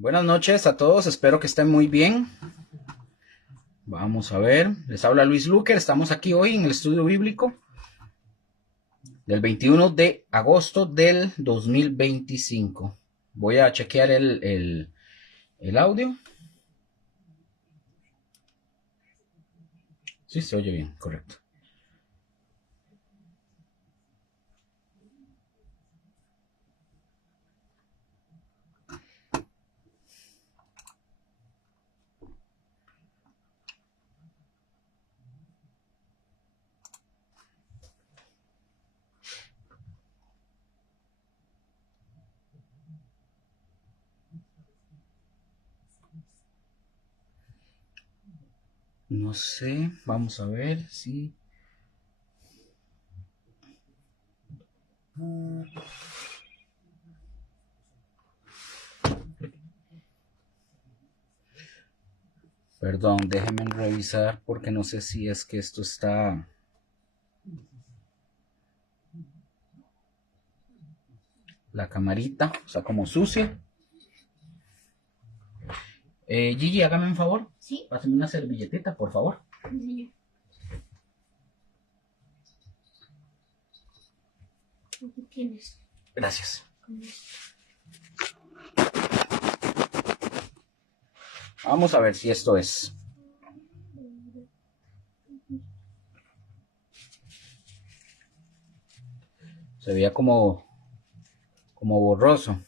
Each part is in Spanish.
Buenas noches a todos, espero que estén muy bien. Vamos a ver, les habla Luis Luker, estamos aquí hoy en el estudio bíblico del 21 de agosto del 2025. Voy a chequear el audio. Sí, se oye bien, correcto. No sé, vamos a ver si... Perdón, déjenme revisar porque no sé si es que esto está... La camarita, o sea, como sucia. Gigi, hágame un favor. Sí. Pásame una servilletita, por favor. Sí. ¿Qué tienes? Gracias. Vamos a ver si esto es. Se veía como borroso.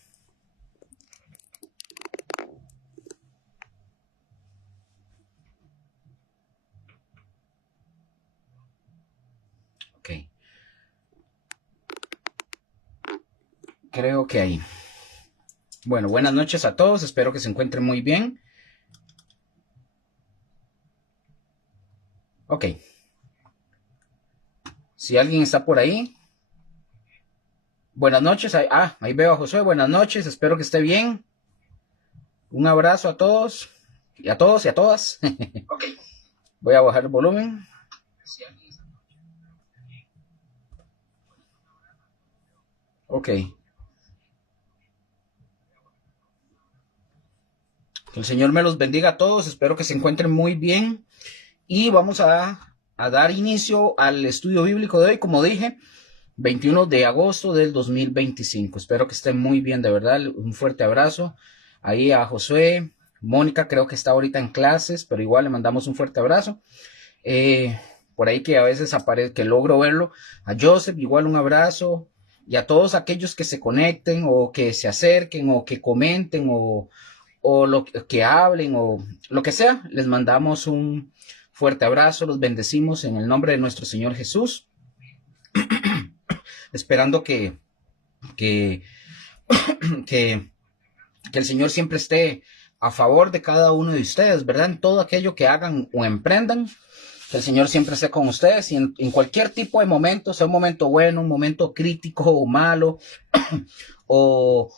Ok. Creo que ahí. Bueno, buenas noches a todos. Espero que se encuentren muy bien. Ok. Si alguien está por ahí. Buenas noches. Ahí veo a Josué. Buenas noches. Espero que esté bien. Un abrazo a todos. Y a todos y a todas. Ok. Voy a bajar el volumen. Ok. Que el Señor me los bendiga a todos. Espero que se encuentren muy bien. Y vamos a dar inicio al estudio bíblico de hoy, como dije, 21 de agosto del 2025. Espero que estén muy bien, de verdad. Un fuerte abrazo. Ahí a Josué, Mónica, creo que está ahorita en clases, pero igual le mandamos un fuerte abrazo. Por ahí que a veces aparece, que logro verlo. A Joseph, igual un abrazo. Y a todos aquellos que se conecten o que se acerquen o que comenten o lo que hablen o lo que sea, les mandamos un fuerte abrazo, los bendecimos en el nombre de nuestro Señor Jesús, esperando que, que, que el Señor siempre esté a favor de cada uno de ustedes, ¿verdad? En todo aquello que hagan o emprendan, que el Señor siempre esté con ustedes y en cualquier tipo de momento, sea un momento bueno, un momento crítico o malo, o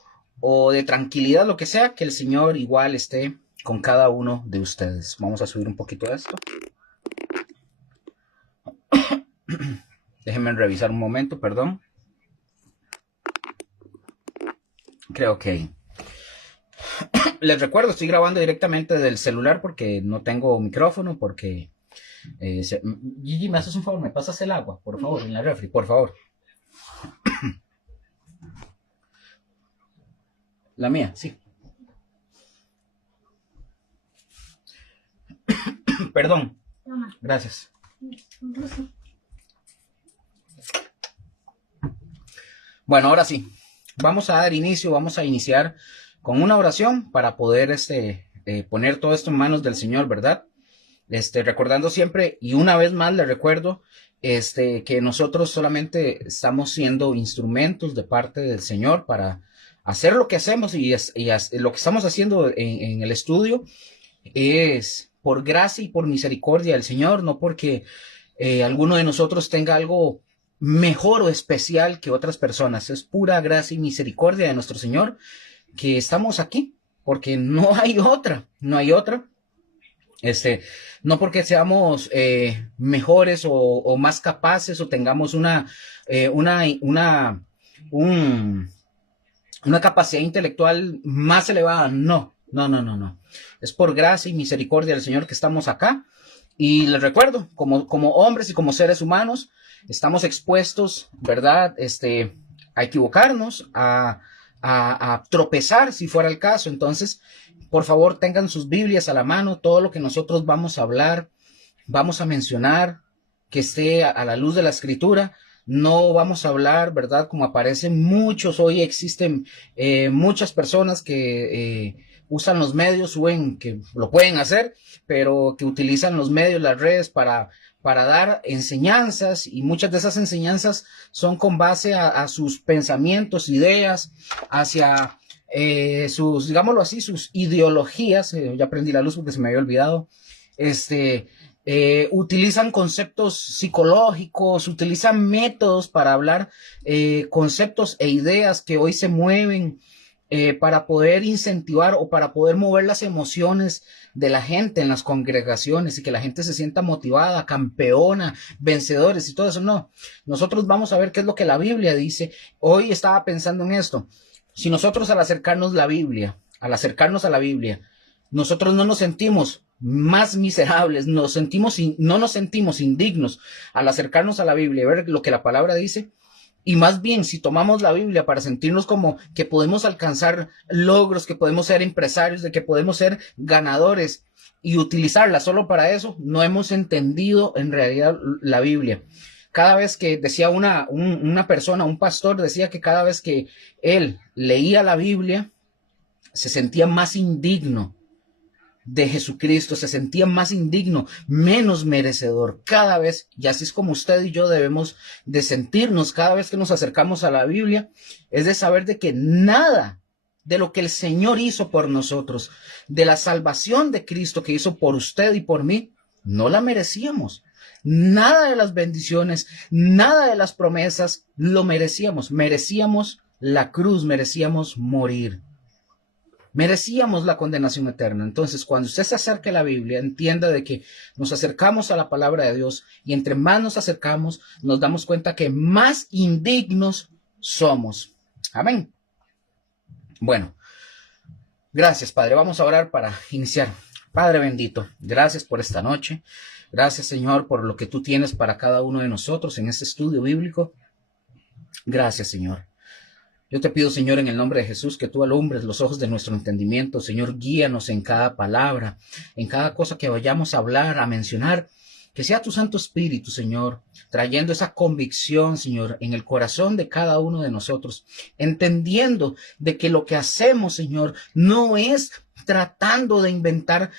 de tranquilidad, lo que sea, que el Señor igual esté con cada uno de ustedes. Vamos a subir un poquito de esto. Déjenme revisar un momento, perdón. Creo que... Les recuerdo, estoy grabando directamente del celular porque no tengo micrófono, porque... Gigi, ¿me haces un favor? ¿Me pasas el agua, por favor, en la refri, por favor? La mía, sí. Perdón. Toma. Gracias. Bueno, ahora sí. Vamos a dar inicio, vamos a iniciar con una oración para poder poner todo esto en manos del Señor, ¿verdad? Recordando siempre, y una vez más le recuerdo, que nosotros solamente estamos siendo instrumentos de parte del Señor para hacer lo que hacemos y lo que estamos haciendo en el estudio es por gracia y por misericordia del Señor, no porque alguno de nosotros tenga algo mejor o especial que otras personas. Es pura gracia y misericordia de nuestro Señor que estamos aquí, porque no hay otra, no hay otra. No porque seamos mejores o más capaces o tengamos un, una capacidad intelectual más elevada, no, No, no, no, no. Es por gracia y misericordia del Señor que estamos acá. Y les recuerdo, como hombres y como seres humanos, estamos expuestos, ¿verdad? A equivocarnos, a tropezar si fuera el caso. Entonces, por favor, tengan sus Biblias a la mano. Todo lo que nosotros vamos a hablar, vamos a mencionar, que esté a la luz de la Escritura. No vamos a hablar, ¿verdad? Como aparecen muchos, hoy existen muchas personas que usan los medios, suben, que lo pueden hacer, pero que utilizan los medios, las redes para dar enseñanzas, y muchas de esas enseñanzas son con base a sus pensamientos, ideas, hacia sus, digámoslo así, sus ideologías. Ya prendí la luz porque se me había olvidado. Utilizan conceptos psicológicos, utilizan métodos para hablar, conceptos e ideas que hoy se mueven para poder incentivar o para poder mover las emociones de la gente en las congregaciones y que la gente se sienta motivada, campeona, vencedores y todo eso. No, nosotros vamos a ver qué es lo que la Biblia dice. Hoy estaba pensando en esto. Si nosotros al acercarnos a la Biblia, nosotros no nos sentimos más miserables, no nos sentimos indignos al acercarnos a la Biblia y ver lo que la palabra dice. Y más bien, si tomamos la Biblia para sentirnos como que podemos alcanzar logros, que podemos ser empresarios, de que podemos ser ganadores y utilizarla solo para eso, no hemos entendido en realidad la Biblia. Cada vez que decía una persona, un pastor, decía que cada vez que él leía la Biblia, se sentía más indigno de Jesucristo, se sentía más indigno, menos merecedor cada vez. Y así es como usted y yo debemos de sentirnos cada vez que nos acercamos a la Biblia, es de saber de que nada de lo que el Señor hizo por nosotros, de la salvación de Cristo que hizo por usted y por mí, no la merecíamos. Nada de las bendiciones, nada de las promesas lo merecíamos. Merecíamos la cruz, merecíamos morir. Merecíamos la condenación eterna. Entonces, cuando usted se acerque a la Biblia, entienda de que nos acercamos a la palabra de Dios, y entre más nos acercamos, nos damos cuenta que más indignos somos. Amén. Bueno, gracias, Padre. Vamos a orar para iniciar. Padre bendito, gracias por esta noche. Gracias, Señor, por lo que tú tienes para cada uno de nosotros en este estudio bíblico. Gracias, Señor. Yo te pido, Señor, en el nombre de Jesús, que tú alumbres los ojos de nuestro entendimiento. Señor, guíanos en cada palabra, en cada cosa que vayamos a hablar, a mencionar. Que sea tu Santo Espíritu, Señor, trayendo esa convicción, Señor, en el corazón de cada uno de nosotros, entendiendo de que lo que hacemos, Señor, no es tratando de inventar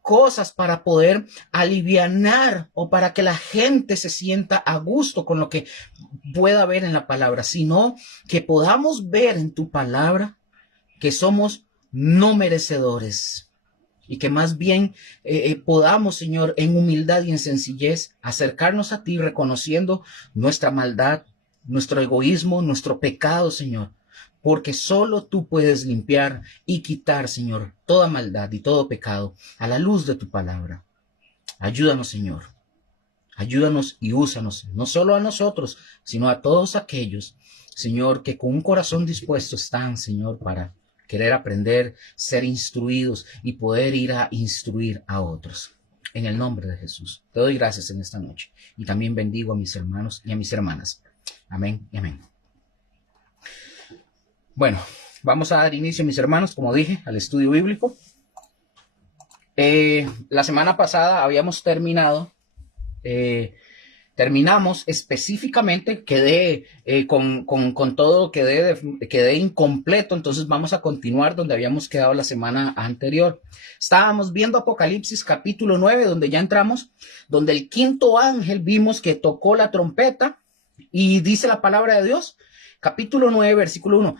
cosas para poder alivianar o para que la gente se sienta a gusto con lo que pueda ver en la palabra, sino que podamos ver en tu palabra que somos no merecedores. Y que más bien podamos, Señor, en humildad y en sencillez, acercarnos a ti reconociendo nuestra maldad, nuestro egoísmo, nuestro pecado, Señor. Porque solo tú puedes limpiar y quitar, Señor, toda maldad y todo pecado a la luz de tu palabra. Ayúdanos, Señor. Ayúdanos y úsanos, no solo a nosotros, sino a todos aquellos, Señor, que con un corazón dispuesto están, Señor, para querer aprender, ser instruidos y poder ir a instruir a otros. En el nombre de Jesús. Te doy gracias en esta noche. Y también bendigo a mis hermanos y a mis hermanas. Amén y amén. Bueno, vamos a dar inicio, mis hermanos, como dije, al estudio bíblico. La semana pasada habíamos terminamos específicamente, quedé con todo, quedé incompleto, entonces vamos a continuar donde habíamos quedado la semana anterior. Estábamos viendo Apocalipsis capítulo 9, donde ya entramos, donde el quinto ángel vimos que tocó la trompeta y dice la palabra de Dios, capítulo 9, versículo 1.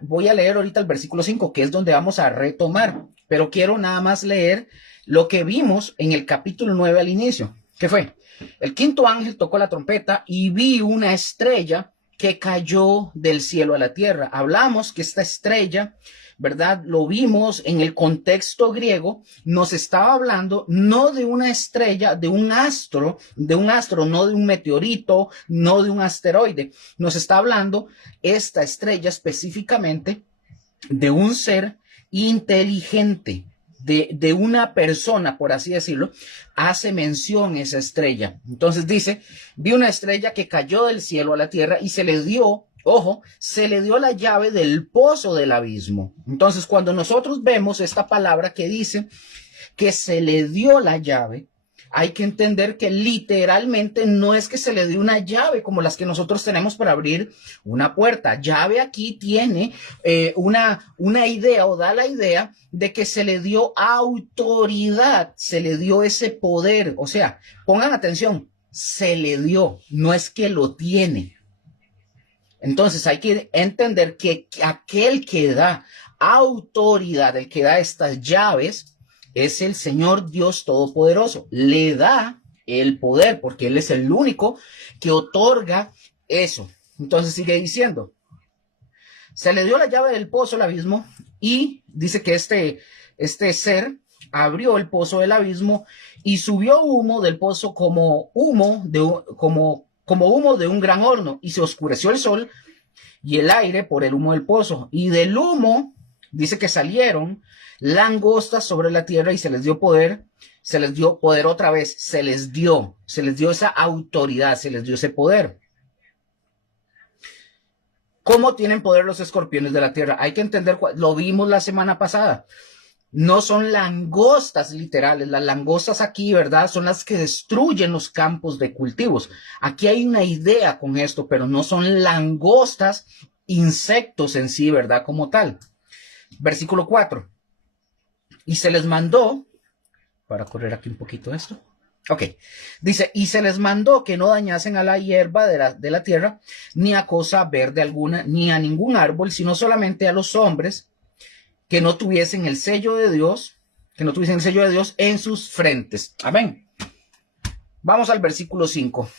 Voy a leer ahorita el versículo 5, que es donde vamos a retomar, pero quiero nada más leer lo que vimos en el capítulo 9 al inicio. ¿Qué fue? El quinto ángel tocó la trompeta y vi una estrella que cayó del cielo a la tierra. Hablamos que esta estrella, ¿verdad? Lo vimos en el contexto griego, nos estaba hablando no de una estrella, de un astro, no de un meteorito, no de un asteroide. Nos está hablando esta estrella específicamente de un ser inteligente de una persona, por así decirlo, hace mención esa estrella. Entonces dice, vi una estrella que cayó del cielo a la tierra y se le dio, ojo, se le dio la llave del pozo del abismo. Entonces cuando nosotros vemos esta palabra que dice que se le dio la llave, hay que entender que literalmente no es que se le dio una llave como las que nosotros tenemos para abrir una puerta. Llave aquí tiene una idea o da la idea de que se le dio autoridad, se le dio ese poder. O sea, pongan atención, se le dio, no es que lo tiene. Entonces hay que entender que aquel que da autoridad, el que da estas llaves, es el Señor Dios Todopoderoso. Le da el poder porque Él es el único que otorga eso. Entonces sigue diciendo, se le dio la llave del pozo al abismo y dice que este ser abrió el pozo del abismo y subió humo del pozo como humo de un gran horno y se oscureció el sol y el aire por el humo del pozo. Y del humo dice que salieron langostas sobre la tierra y se les dio poder otra vez, se les dio esa autoridad, se les dio ese poder. ¿Cómo tienen poder los escorpiones de la tierra? Hay que entender, lo vimos la semana pasada. No son langostas literales, las langostas aquí, ¿verdad? Son las que destruyen los campos de cultivos. Aquí hay una idea con esto, pero no son langostas, insectos en sí, ¿verdad? Como tal. Versículo 4. Y se les mandó, para correr aquí un poquito esto. Ok, dice, y se les mandó que no dañasen a la hierba de la tierra, ni a cosa verde alguna, ni a ningún árbol, sino solamente a los hombres que no tuviesen el sello de Dios, en sus frentes. Amén. Vamos al versículo 5.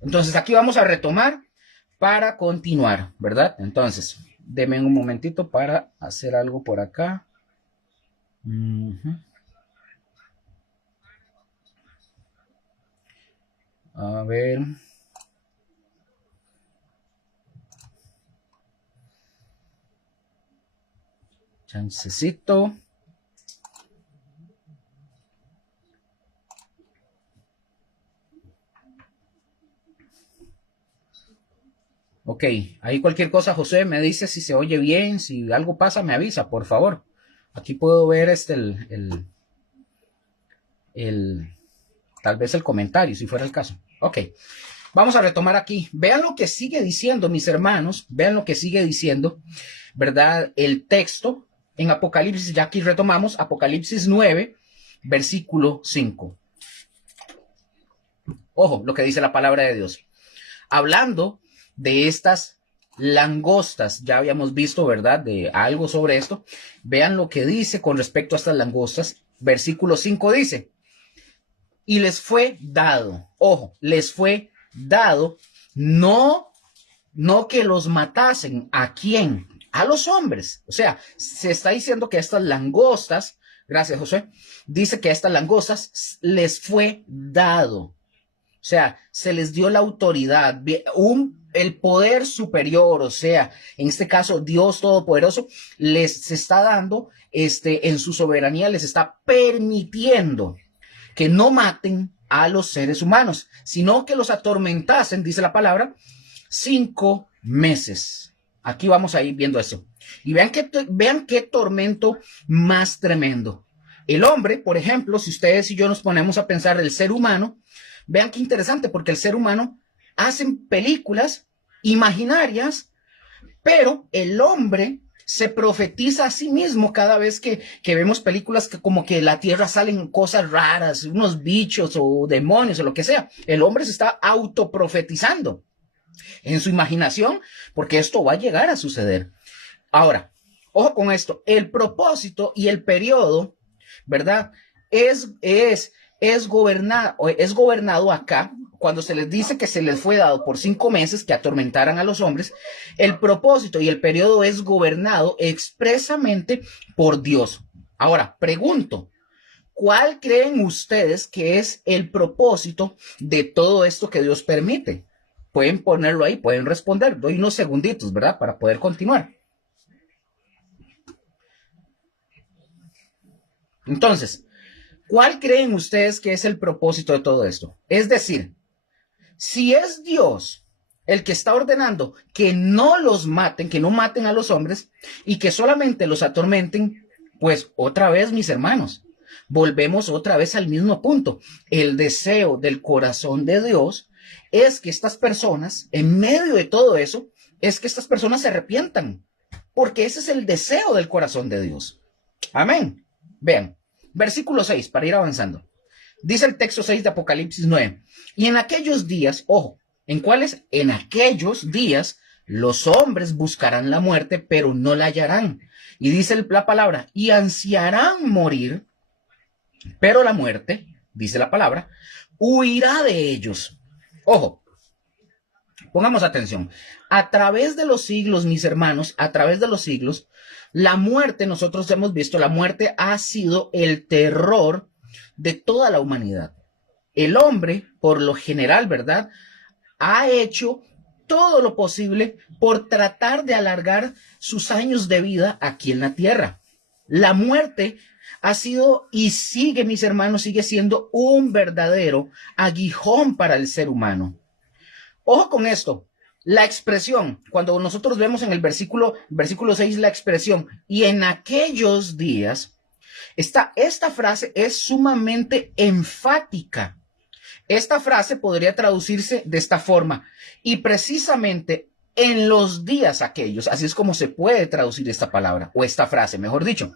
Entonces aquí vamos a retomar para continuar, ¿verdad? Entonces, denme un momentito para hacer algo por acá. A ver. Chancecito. Ok, ahí cualquier cosa, José, me dice si se oye bien, si algo pasa, me avisa, por favor. Aquí puedo ver tal vez el comentario, si fuera el caso. Ok, vamos a retomar aquí. Vean lo que sigue diciendo, mis hermanos, vean lo que sigue diciendo, ¿verdad? El texto en Apocalipsis, ya aquí retomamos, Apocalipsis 9, versículo 5. Ojo, lo que dice la palabra de Dios. Hablando de estas langostas, ya habíamos visto, ¿verdad? De algo sobre esto. Vean lo que dice con respecto a estas langostas. Versículo 5 dice, y les fue dado, ojo, les fue dado, no que los matasen. ¿A quién? A los hombres. O sea, se está diciendo que estas langostas, gracias José, dice que a estas langostas les fue dado. O sea, se les dio la autoridad, el poder superior, o sea, en este caso Dios Todopoderoso les está dando, en su soberanía les está permitiendo que no maten a los seres humanos, sino que los atormentasen, dice la palabra, 5 meses. Aquí vamos a ir viendo eso. Y vean qué tormento más tremendo. El hombre, por ejemplo, si ustedes y yo nos ponemos a pensar el ser humano, vean qué interesante, porque el ser humano hacen películas imaginarias, pero el hombre se profetiza a sí mismo cada vez que vemos películas que como que la tierra salen cosas raras, unos bichos o demonios o lo que sea. El hombre se está autoprofetizando en su imaginación porque esto va a llegar a suceder. Ahora, ojo con esto, el propósito y el periodo, ¿verdad? Es gobernado acá, cuando se les dice que se les fue dado por 5 meses que atormentaran a los hombres, el propósito y el periodo es gobernado expresamente por Dios. Ahora, pregunto, ¿cuál creen ustedes que es el propósito de todo esto que Dios permite? Pueden ponerlo ahí, pueden responder. Doy unos segunditos, ¿verdad? Para poder continuar. Entonces, ¿cuál creen ustedes que es el propósito de todo esto? Es decir, si es Dios el que está ordenando que no los maten, que no maten a los hombres y que solamente los atormenten, pues otra vez, mis hermanos, volvemos otra vez al mismo punto. El deseo del corazón de Dios es que estas personas, en medio de todo eso, es que estas personas se arrepientan, porque ese es el deseo del corazón de Dios. Amén. Vean, versículo 6, para ir avanzando. Dice el texto 6 de Apocalipsis 9. Y en aquellos días, ojo, ¿en cuáles? En aquellos días los hombres buscarán la muerte, pero no la hallarán. Y dice la palabra, y ansiarán morir, pero la muerte, dice la palabra, huirá de ellos. Ojo, pongamos atención. A través de los siglos, mis hermanos, a través de los siglos, la muerte, nosotros hemos visto, la muerte ha sido el terror de toda la humanidad. El hombre, por lo general, ¿verdad?, ha hecho todo lo posible por tratar de alargar sus años de vida aquí en la tierra. La muerte ha sido y sigue, mis hermanos, sigue siendo un verdadero aguijón para el ser humano. Ojo con esto. La expresión, cuando nosotros vemos en el versículo 6 la expresión, y en aquellos días, esta frase es sumamente enfática. Esta frase podría traducirse de esta forma, y precisamente en los días aquellos, así es como se puede traducir esta palabra, o esta frase, mejor dicho.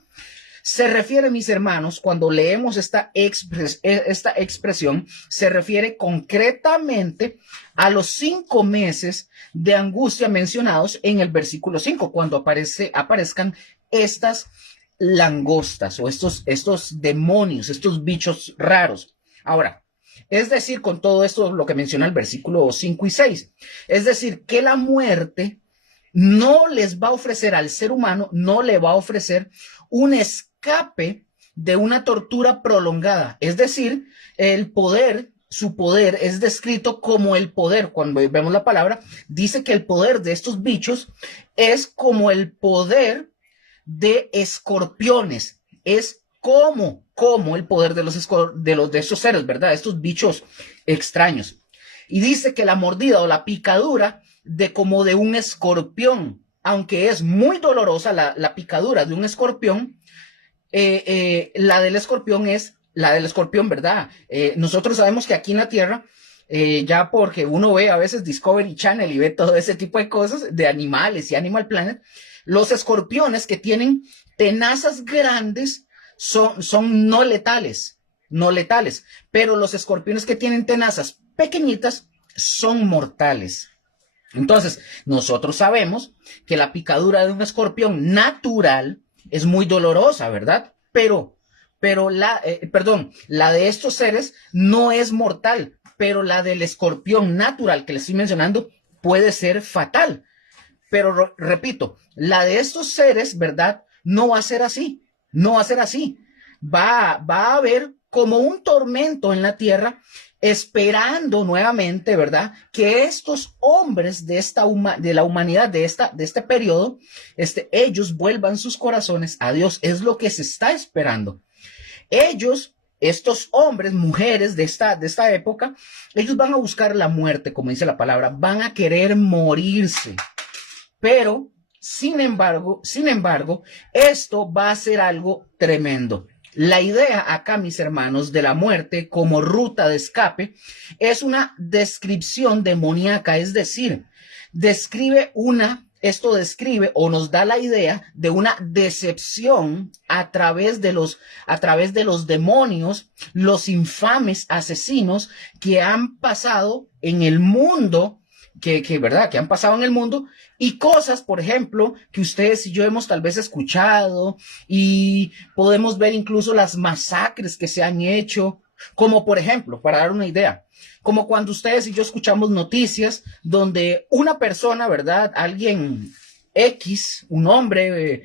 Se refiere, mis hermanos, cuando leemos esta expresión, se refiere concretamente a los 5 meses de angustia mencionados en el versículo 5, cuando aparezcan estas langostas o estos demonios, estos bichos raros. Ahora, es decir, con todo esto, lo que menciona el versículo 5 y 6, es decir, que la muerte no les va a ofrecer al ser humano, no le va a ofrecer un escape de una tortura prolongada. Es decir, el poder, su poder es descrito como el poder. Cuando vemos la palabra, dice que el poder de estos bichos es como el poder de escorpiones. Es como el poder de estos seres, ¿verdad? Estos bichos extraños. Y dice que la mordida o la picadura como de un escorpión, aunque es muy dolorosa la picadura de un escorpión, la del escorpión, ¿verdad? Nosotros sabemos que aquí en la Tierra, ya porque uno ve a veces Discovery Channel y ve todo ese tipo de cosas de animales y Animal Planet, los escorpiones que tienen tenazas grandes son no letales, pero los escorpiones que tienen tenazas pequeñitas son mortales. Entonces, nosotros sabemos que la picadura de un escorpión natural es muy dolorosa, ¿verdad? Pero la de estos seres no es mortal, pero la del escorpión natural que les estoy mencionando puede ser fatal. Pero repito, la de estos seres, ¿verdad? No va a ser así, no va a ser así. Va a haber como un tormento en la tierra, esperando nuevamente, ¿verdad?, que estos hombres de la humanidad de este periodo, ellos vuelvan sus corazones a Dios. Es lo que se está esperando. Ellos, estos hombres, mujeres de esta época, ellos van a buscar la muerte, como dice la palabra, van a querer morirse. Pero, sin embargo, esto va a ser algo tremendo. La idea acá, mis hermanos, de la muerte como ruta de escape es una descripción demoníaca, es decir, esto describe o nos da la idea de una decepción a través de los demonios, los infames asesinos que han pasado en el mundo, ¿verdad?, que han pasado en el mundo, y cosas, por ejemplo, que ustedes y yo hemos tal vez escuchado, y podemos ver incluso las masacres que se han hecho, como por ejemplo, para dar una idea, como cuando ustedes y yo escuchamos noticias donde una persona, ¿verdad?, alguien X, un hombre,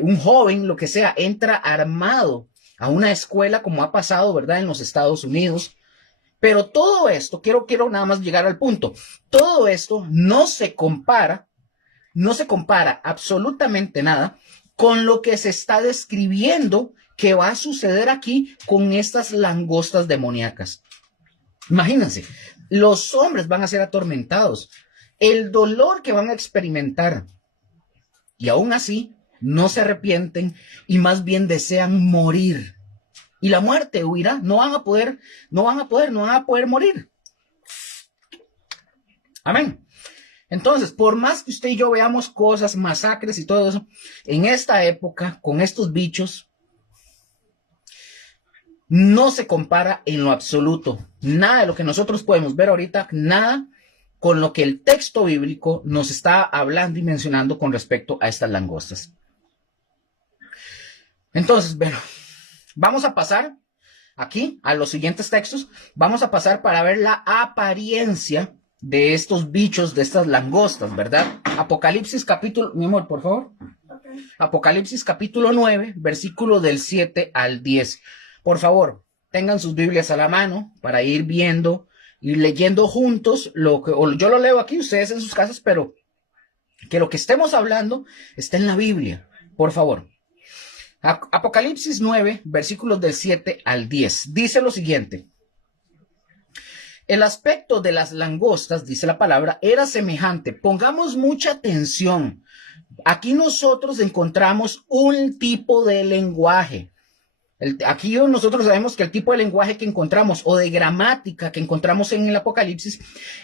un joven, lo que sea, entra armado a una escuela, como ha pasado, ¿verdad?, en los Estados Unidos. Pero todo esto, quiero nada más llegar al punto, todo esto no se compara absolutamente nada con lo que se está describiendo que va a suceder aquí con estas langostas demoníacas. Imagínense, los hombres van a ser atormentados, el dolor que van a experimentar, y aún así no se arrepienten y más bien desean morir. Y la muerte huirá, no van a poder morir. Amén. Entonces, por más que usted y yo veamos cosas, masacres y todo eso, en esta época, con estos bichos, no se compara en lo absoluto. Nada de lo que nosotros podemos ver ahorita, nada con lo que el texto bíblico nos está hablando y mencionando con respecto a estas langostas. Entonces, bueno, vamos a pasar aquí a los siguientes textos. Vamos a pasar para ver la apariencia de estos bichos, de estas langostas, ¿verdad? Apocalipsis capítulo, mi amor, por favor. Okay. Apocalipsis capítulo 9, versículo del 7 al 10. Por favor, tengan sus Biblias a la mano para ir viendo y leyendo juntos lo que, o yo lo leo aquí, ustedes en sus casas, pero que lo que estemos hablando está en la Biblia, por favor. Apocalipsis 9, versículos del 7 al 10. Dice lo siguiente. El aspecto de las langostas, dice la palabra, era semejante. Pongamos mucha atención. Aquí nosotros encontramos un tipo de lenguaje. Aquí nosotros sabemos que el tipo de lenguaje que encontramos o de gramática que encontramos en el Apocalipsis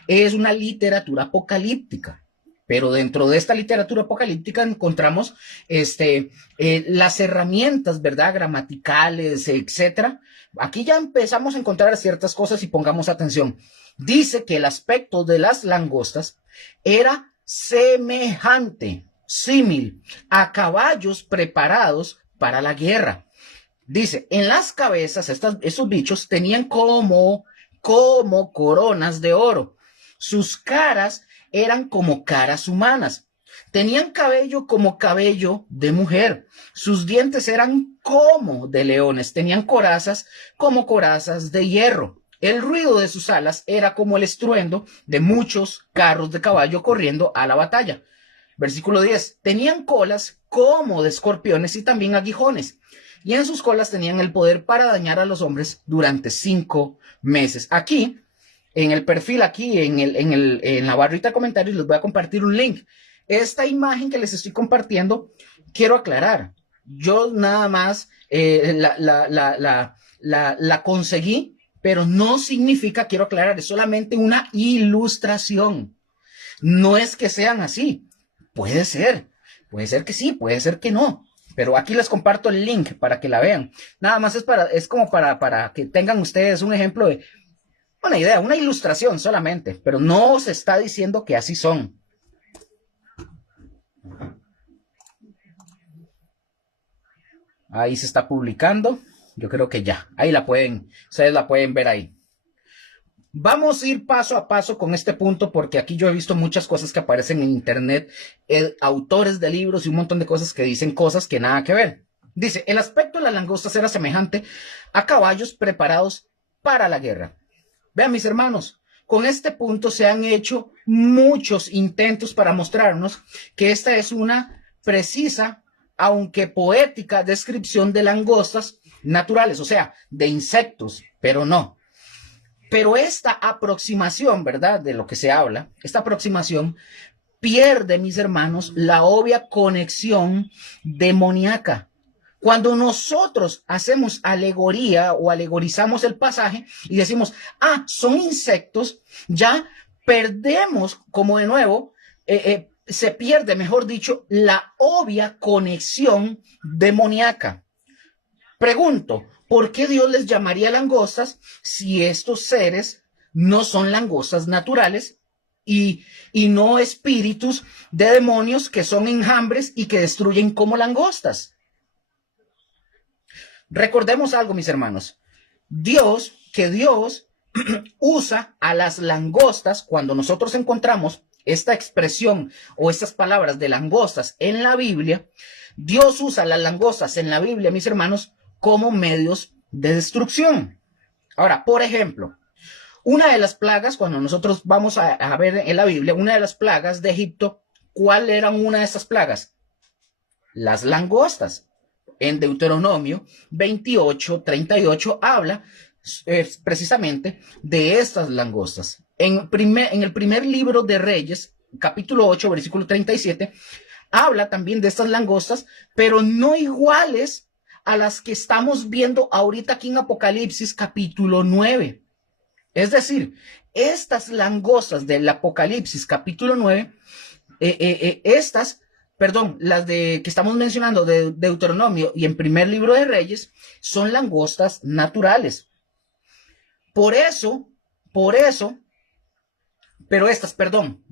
es una literatura apocalíptica. Pero dentro de esta literatura apocalíptica encontramos las herramientas, ¿verdad? Gramaticales, etcétera. Aquí ya empezamos a encontrar ciertas cosas y pongamos atención. Dice que el aspecto de las langostas era semejante, símil, a caballos preparados para la guerra. Dice, en las cabezas, estos bichos tenían como coronas de oro. Sus caras eran como caras humanas. Tenían cabello como cabello de mujer. Sus dientes eran como de leones. Tenían corazas como corazas de hierro. El ruido de sus alas era como el estruendo de muchos carros de caballo corriendo a la batalla. Versículo 10. Tenían colas como de escorpiones y también aguijones. Y en sus colas tenían el poder para dañar a los hombres durante 5 meses. Aquí, en el perfil, aquí en la barrita de comentarios, les voy a compartir un link. Esta imagen que les estoy compartiendo, quiero aclarar. Yo nada más la conseguí, pero no significa, quiero aclarar, es solamente una ilustración. No es que sean así. Puede ser que sí, puede ser que no. Pero aquí les comparto el link para que la vean. Nada más es como para que tengan ustedes un ejemplo de una idea, una ilustración solamente, pero no se está diciendo que así son. Ahí se está publicando. Yo creo que ya. Ahí ustedes la pueden ver ahí. Vamos a ir paso a paso con este punto porque aquí yo he visto muchas cosas que aparecen en internet, autores de libros y un montón de cosas que dicen cosas que nada que ver. Dice, el aspecto de las langostas era semejante a caballos preparados para la guerra. Vean, mis hermanos, con este punto se han hecho muchos intentos para mostrarnos que esta es una precisa, aunque poética, descripción de langostas naturales, o sea, de insectos, pero no. Pero esta aproximación, ¿verdad? De lo que se habla, esta aproximación pierde, mis hermanos, la obvia conexión demoníaca. Cuando nosotros hacemos alegoría o alegorizamos el pasaje y decimos, son insectos, ya perdemos, como de nuevo, se pierde, mejor dicho, la obvia conexión demoníaca. Pregunto, ¿por qué Dios les llamaría langostas si estos seres no son langostas naturales y no espíritus de demonios que son enjambres y que destruyen como langostas? Recordemos algo, mis hermanos. Dios usa a las langostas cuando nosotros encontramos esta expresión o estas palabras de langostas en la Biblia. Dios usa las langostas en la Biblia, mis hermanos, como medios de destrucción. Ahora, por ejemplo, una de las plagas, cuando nosotros vamos a ver en la Biblia, una de las plagas de Egipto, ¿cuál era una de estas plagas? las langostas. En Deuteronomio 28:38 habla precisamente de estas langostas. En el primer libro de Reyes, capítulo 8, versículo 37, habla también de estas langostas, pero no iguales a las que estamos viendo ahorita aquí en Apocalipsis capítulo 9. Es decir, estas langostas del Apocalipsis capítulo 9, las de que estamos mencionando de Deuteronomio y en primer libro de Reyes, son langostas naturales. Por eso, pero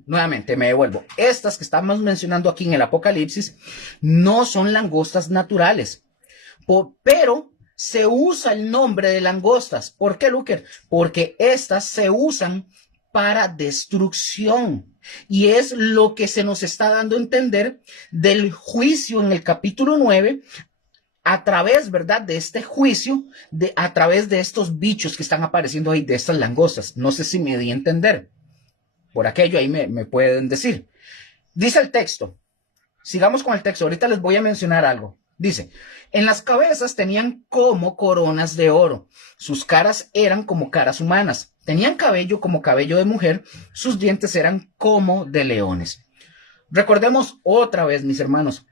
nuevamente me devuelvo. Estas que estamos mencionando aquí en el Apocalipsis no son langostas naturales, pero se usa el nombre de langostas. ¿Por qué, Luker? Porque estas se usan para destrucción. Y es lo que se nos está dando a entender del juicio en el capítulo 9, a través, ¿verdad?, de este juicio, a través de estos bichos que están apareciendo ahí, de estas langostas. No sé si me di a entender. Por aquello ahí me pueden decir. Dice el texto. Sigamos con el texto. Ahorita les voy a mencionar algo. Dice, en las cabezas tenían como coronas de oro. Sus caras eran como caras humanas. Tenían cabello como cabello de mujer. Sus dientes eran como de leones. Recordemos otra vez, mis hermanos.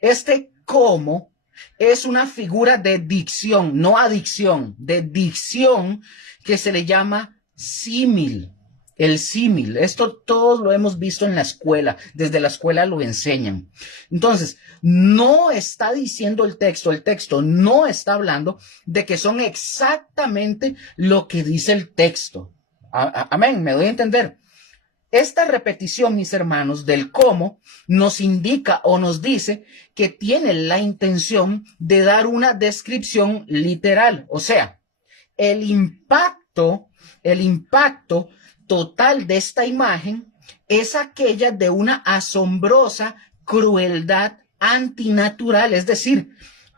Este como es una figura de dicción, no adicción, de dicción que se le llama símil. El símil, esto todos lo hemos visto en la escuela, desde la escuela lo enseñan. Entonces, no está diciendo el texto no está hablando de que son exactamente lo que dice el texto. Amén, me doy a entender. Esta repetición, mis hermanos, del cómo nos indica o nos dice que tiene la intención de dar una descripción literal. O sea, el impacto total de esta imagen es aquella de una asombrosa crueldad antinatural, es decir,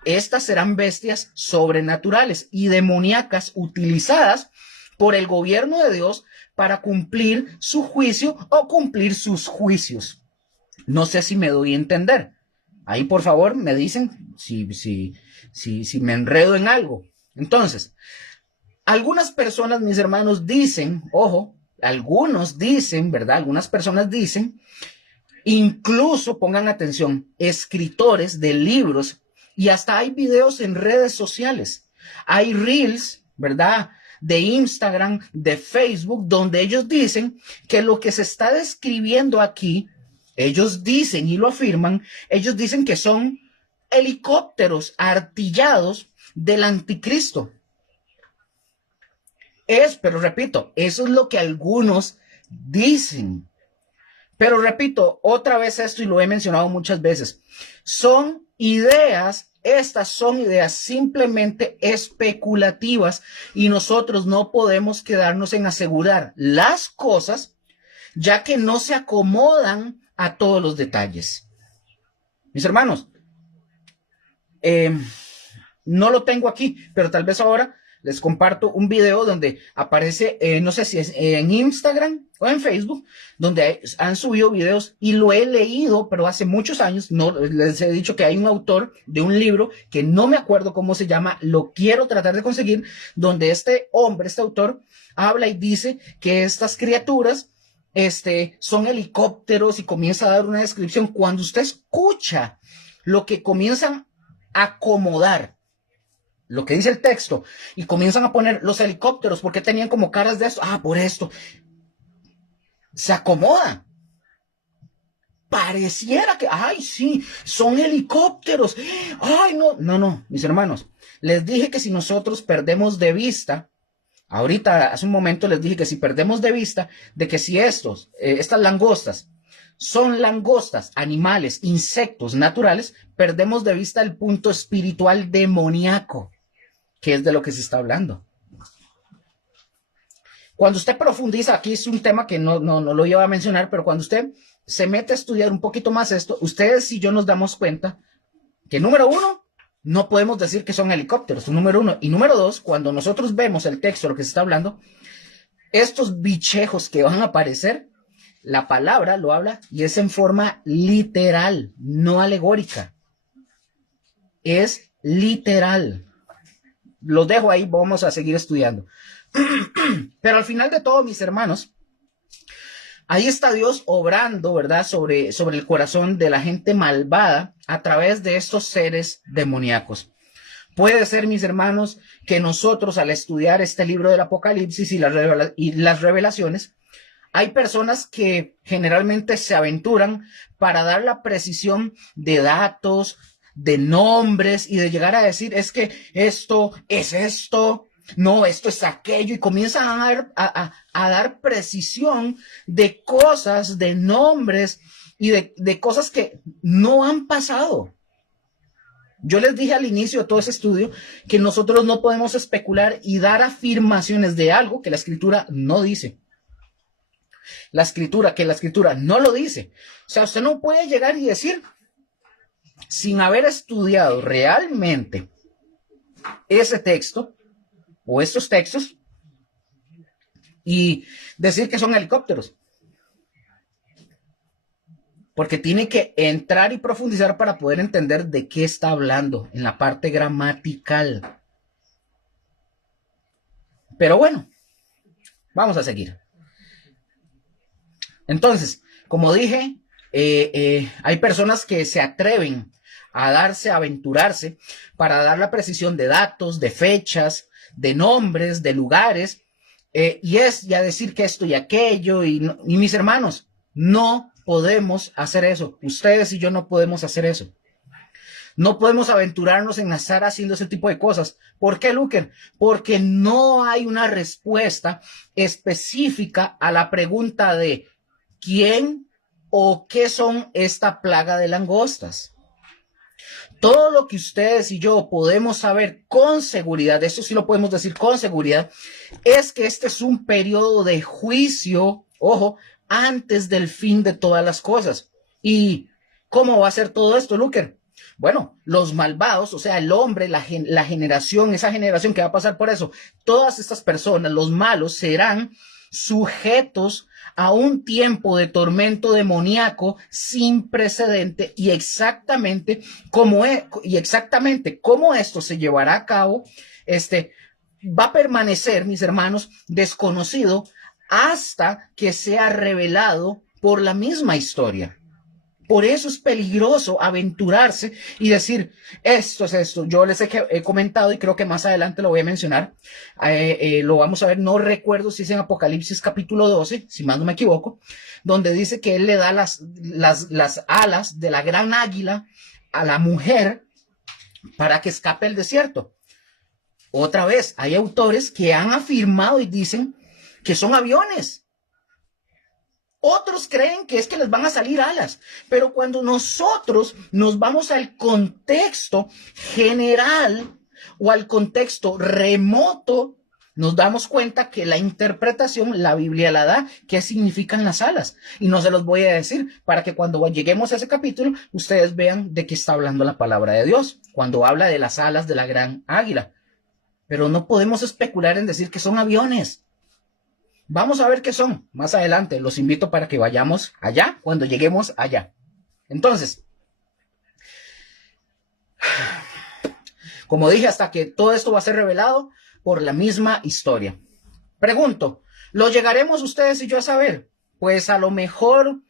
estas serán bestias sobrenaturales y demoníacas utilizadas por el gobierno de Dios para cumplir su juicio o cumplir sus juicios. No sé si me doy a entender. Ahí, por favor, me dicen si me enredo en algo. Entonces, algunas personas, mis hermanos, dicen, ojo, algunos dicen, ¿verdad? Algunas personas dicen, incluso pongan atención, escritores de libros, y hasta hay videos en redes sociales. Hay reels, ¿verdad?, de Instagram, de Facebook, donde ellos dicen que lo que se está describiendo aquí, ellos dicen y lo afirman, ellos dicen que son helicópteros artillados del anticristo. Pero repito, eso es lo que algunos dicen. Pero repito, otra vez esto y lo he mencionado muchas veces. Estas son ideas simplemente especulativas y nosotros no podemos quedarnos en asegurar las cosas ya que no se acomodan a todos los detalles. Mis hermanos, no lo tengo aquí, pero tal vez ahora les comparto un video donde aparece, no sé si es en Instagram o en Facebook, donde han subido videos y lo he leído, pero hace muchos años. No les he dicho que hay un autor de un libro que no me acuerdo cómo se llama, lo quiero tratar de conseguir, donde este autor, habla y dice que estas criaturas son helicópteros y comienza a dar una descripción. Cuando usted escucha lo que comienzan a acomodar, lo que dice el texto, y comienzan a poner los helicópteros, porque tenían como caras de esto, por esto, se acomoda. Pareciera que, sí, son helicópteros. No, mis hermanos, les dije que si nosotros perdemos de vista, ahorita, hace un momento les dije que si perdemos de vista, de que si estas langostas, son langostas, animales, insectos naturales, perdemos de vista el punto espiritual demoníaco, que es de lo que se está hablando. Cuando usted profundiza, aquí es un tema que no lo iba a mencionar, pero cuando usted se mete a estudiar un poquito más esto, ustedes y yo nos damos cuenta que, número uno, no podemos decir que son helicópteros, número uno. Y número dos, cuando nosotros vemos el texto, lo que se está hablando, estos bichejos que van a aparecer, la palabra lo habla y es en forma literal, no alegórica. es literal. Los dejo ahí, vamos a seguir estudiando. Pero al final de todo, mis hermanos, ahí está Dios obrando, ¿verdad? Sobre el corazón de la gente malvada a través de estos seres demoníacos. Puede ser, mis hermanos, que nosotros al estudiar este libro del Apocalipsis y las revelaciones, hay personas que generalmente se aventuran para dar la precisión de datos, de nombres y de llegar a decir, es que esto es esto, no, esto es aquello, y comienzan a dar precisión de cosas, de nombres y de cosas que no han pasado. Yo les dije al inicio de todo ese estudio que nosotros no podemos especular y dar afirmaciones de algo que la Escritura no dice. La Escritura no lo dice. O sea, usted no puede llegar y decir, sin haber estudiado realmente ese texto o estos textos, y decir que son helicópteros. Porque tiene que entrar y profundizar para poder entender de qué está hablando en la parte gramatical. Pero bueno, vamos a seguir. Entonces, como dije, hay personas que se atreven a aventurarse para dar la precisión de datos, de fechas, de nombres, de lugares, y a decir que esto y aquello, y mis hermanos, no podemos hacer eso. Ustedes y yo no podemos hacer eso. No podemos aventurarnos en estar haciendo ese tipo de cosas. ¿Por qué, Luker? Porque no hay una respuesta específica a la pregunta de quién o qué son esta plaga de langostas. Todo lo que ustedes y yo podemos saber con seguridad, esto sí lo podemos decir con seguridad, es que este es un periodo de juicio, ojo, antes del fin de todas las cosas. ¿Y cómo va a ser todo esto, Luker? Bueno, los malvados, o sea, el hombre, la generación, esa generación que va a pasar por eso, todas estas personas, los malos, serán sujetos a un tiempo de tormento demoníaco sin precedente y exactamente cómo esto se llevará a cabo, va a permanecer, mis hermanos, desconocido hasta que sea revelado por la misma historia. Por eso es peligroso aventurarse y decir, esto es esto. Yo les he comentado y creo que más adelante lo voy a mencionar. Lo vamos a ver, no recuerdo si es en Apocalipsis capítulo 12, si más no me equivoco, donde dice que él le da las alas de la gran águila a la mujer para que escape el desierto. Otra vez, hay autores que han afirmado y dicen que son aviones. Otros creen que es que les van a salir alas, pero cuando nosotros nos vamos al contexto general o al contexto remoto, nos damos cuenta que la interpretación, la Biblia la da, qué significan las alas. Y no se los voy a decir para que cuando lleguemos a ese capítulo, ustedes vean de qué está hablando la palabra de Dios, cuando habla de las alas de la gran águila. Pero no podemos especular en decir que son aviones. Vamos a ver qué son más adelante. Los invito para que vayamos allá cuando lleguemos allá. Entonces, como dije, hasta que todo esto va a ser revelado por la misma historia. Pregunto, ¿lo llegaremos ustedes y yo a saber? Pues a lo mejor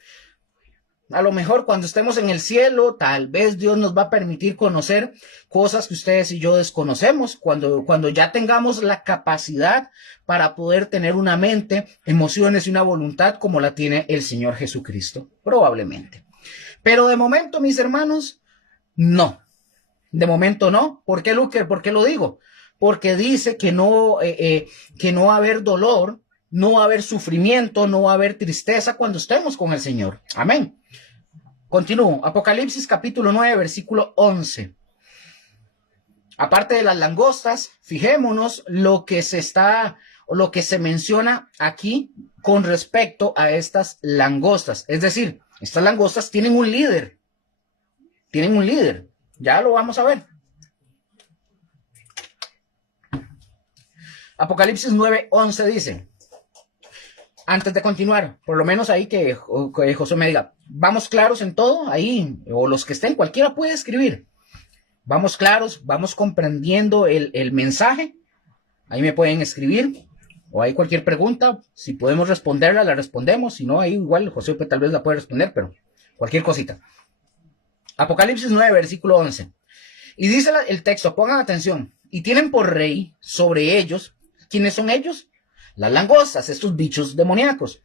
cuando estemos en el cielo, tal vez Dios nos va a permitir conocer cosas que ustedes y yo desconocemos, cuando ya tengamos la capacidad para poder tener una mente, emociones y una voluntad como la tiene el Señor Jesucristo, probablemente. Pero de momento, mis hermanos, no. De momento no. ¿Por qué, Luker? ¿Por qué lo digo? Porque dice que no va a haber dolor, no va a haber sufrimiento, no va a haber tristeza cuando estemos con el Señor. Amén. Continúo. Apocalipsis capítulo 9, versículo 11. Aparte de las langostas, fijémonos lo que se menciona aquí con respecto a estas langostas. Es decir, estas langostas tienen un líder. Tienen un líder. Ya lo vamos a ver. Apocalipsis 9, 11 dice, antes de continuar, por lo menos ahí que José me diga, ¿vamos claros en todo? Ahí, o los que estén, cualquiera puede escribir. ¿Vamos claros? ¿Vamos comprendiendo el mensaje? Ahí me pueden escribir o hay cualquier pregunta. Si podemos responderla, la respondemos. Si no, ahí igual José tal vez la puede responder, pero cualquier cosita. Apocalipsis 9, versículo 11. Y dice el texto, pongan atención. Y tienen por rey sobre ellos, ¿quiénes son ellos? Las langostas, estos bichos demoníacos.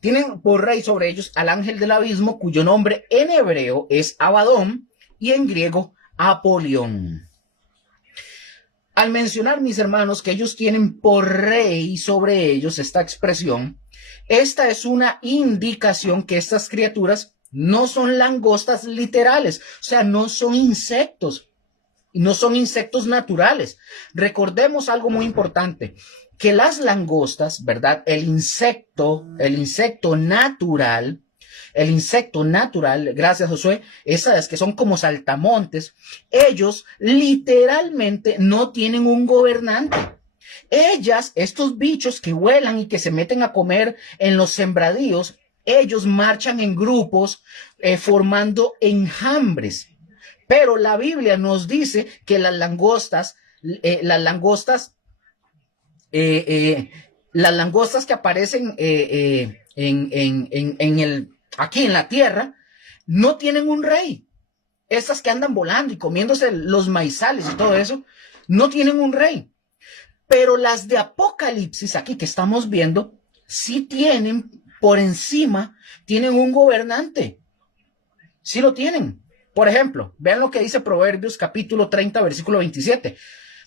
Tienen por rey sobre ellos al ángel del abismo, cuyo nombre en hebreo es Abadón y en griego Apolión. Al mencionar, mis hermanos, que ellos tienen por rey sobre ellos esta expresión, esta es una indicación que estas criaturas no son langostas literales, o sea, no son insectos, no son insectos naturales. Recordemos algo muy importante, que las langostas, ¿verdad? El insecto natural, gracias Josué, esas que son como saltamontes, ellos literalmente no tienen un gobernante. Estos bichos que vuelan y que se meten a comer en los sembradíos, ellos marchan en grupos formando enjambres. Pero la Biblia nos dice que las langostas que aparecen aquí en la tierra no tienen un rey. Estas que andan volando y comiéndose los maizales y todo eso, no tienen un rey. Pero las de Apocalipsis, aquí que estamos viendo, sí tienen por encima, tienen un gobernante. Sí lo tienen. Por ejemplo, vean lo que dice Proverbios capítulo 30, versículo 27.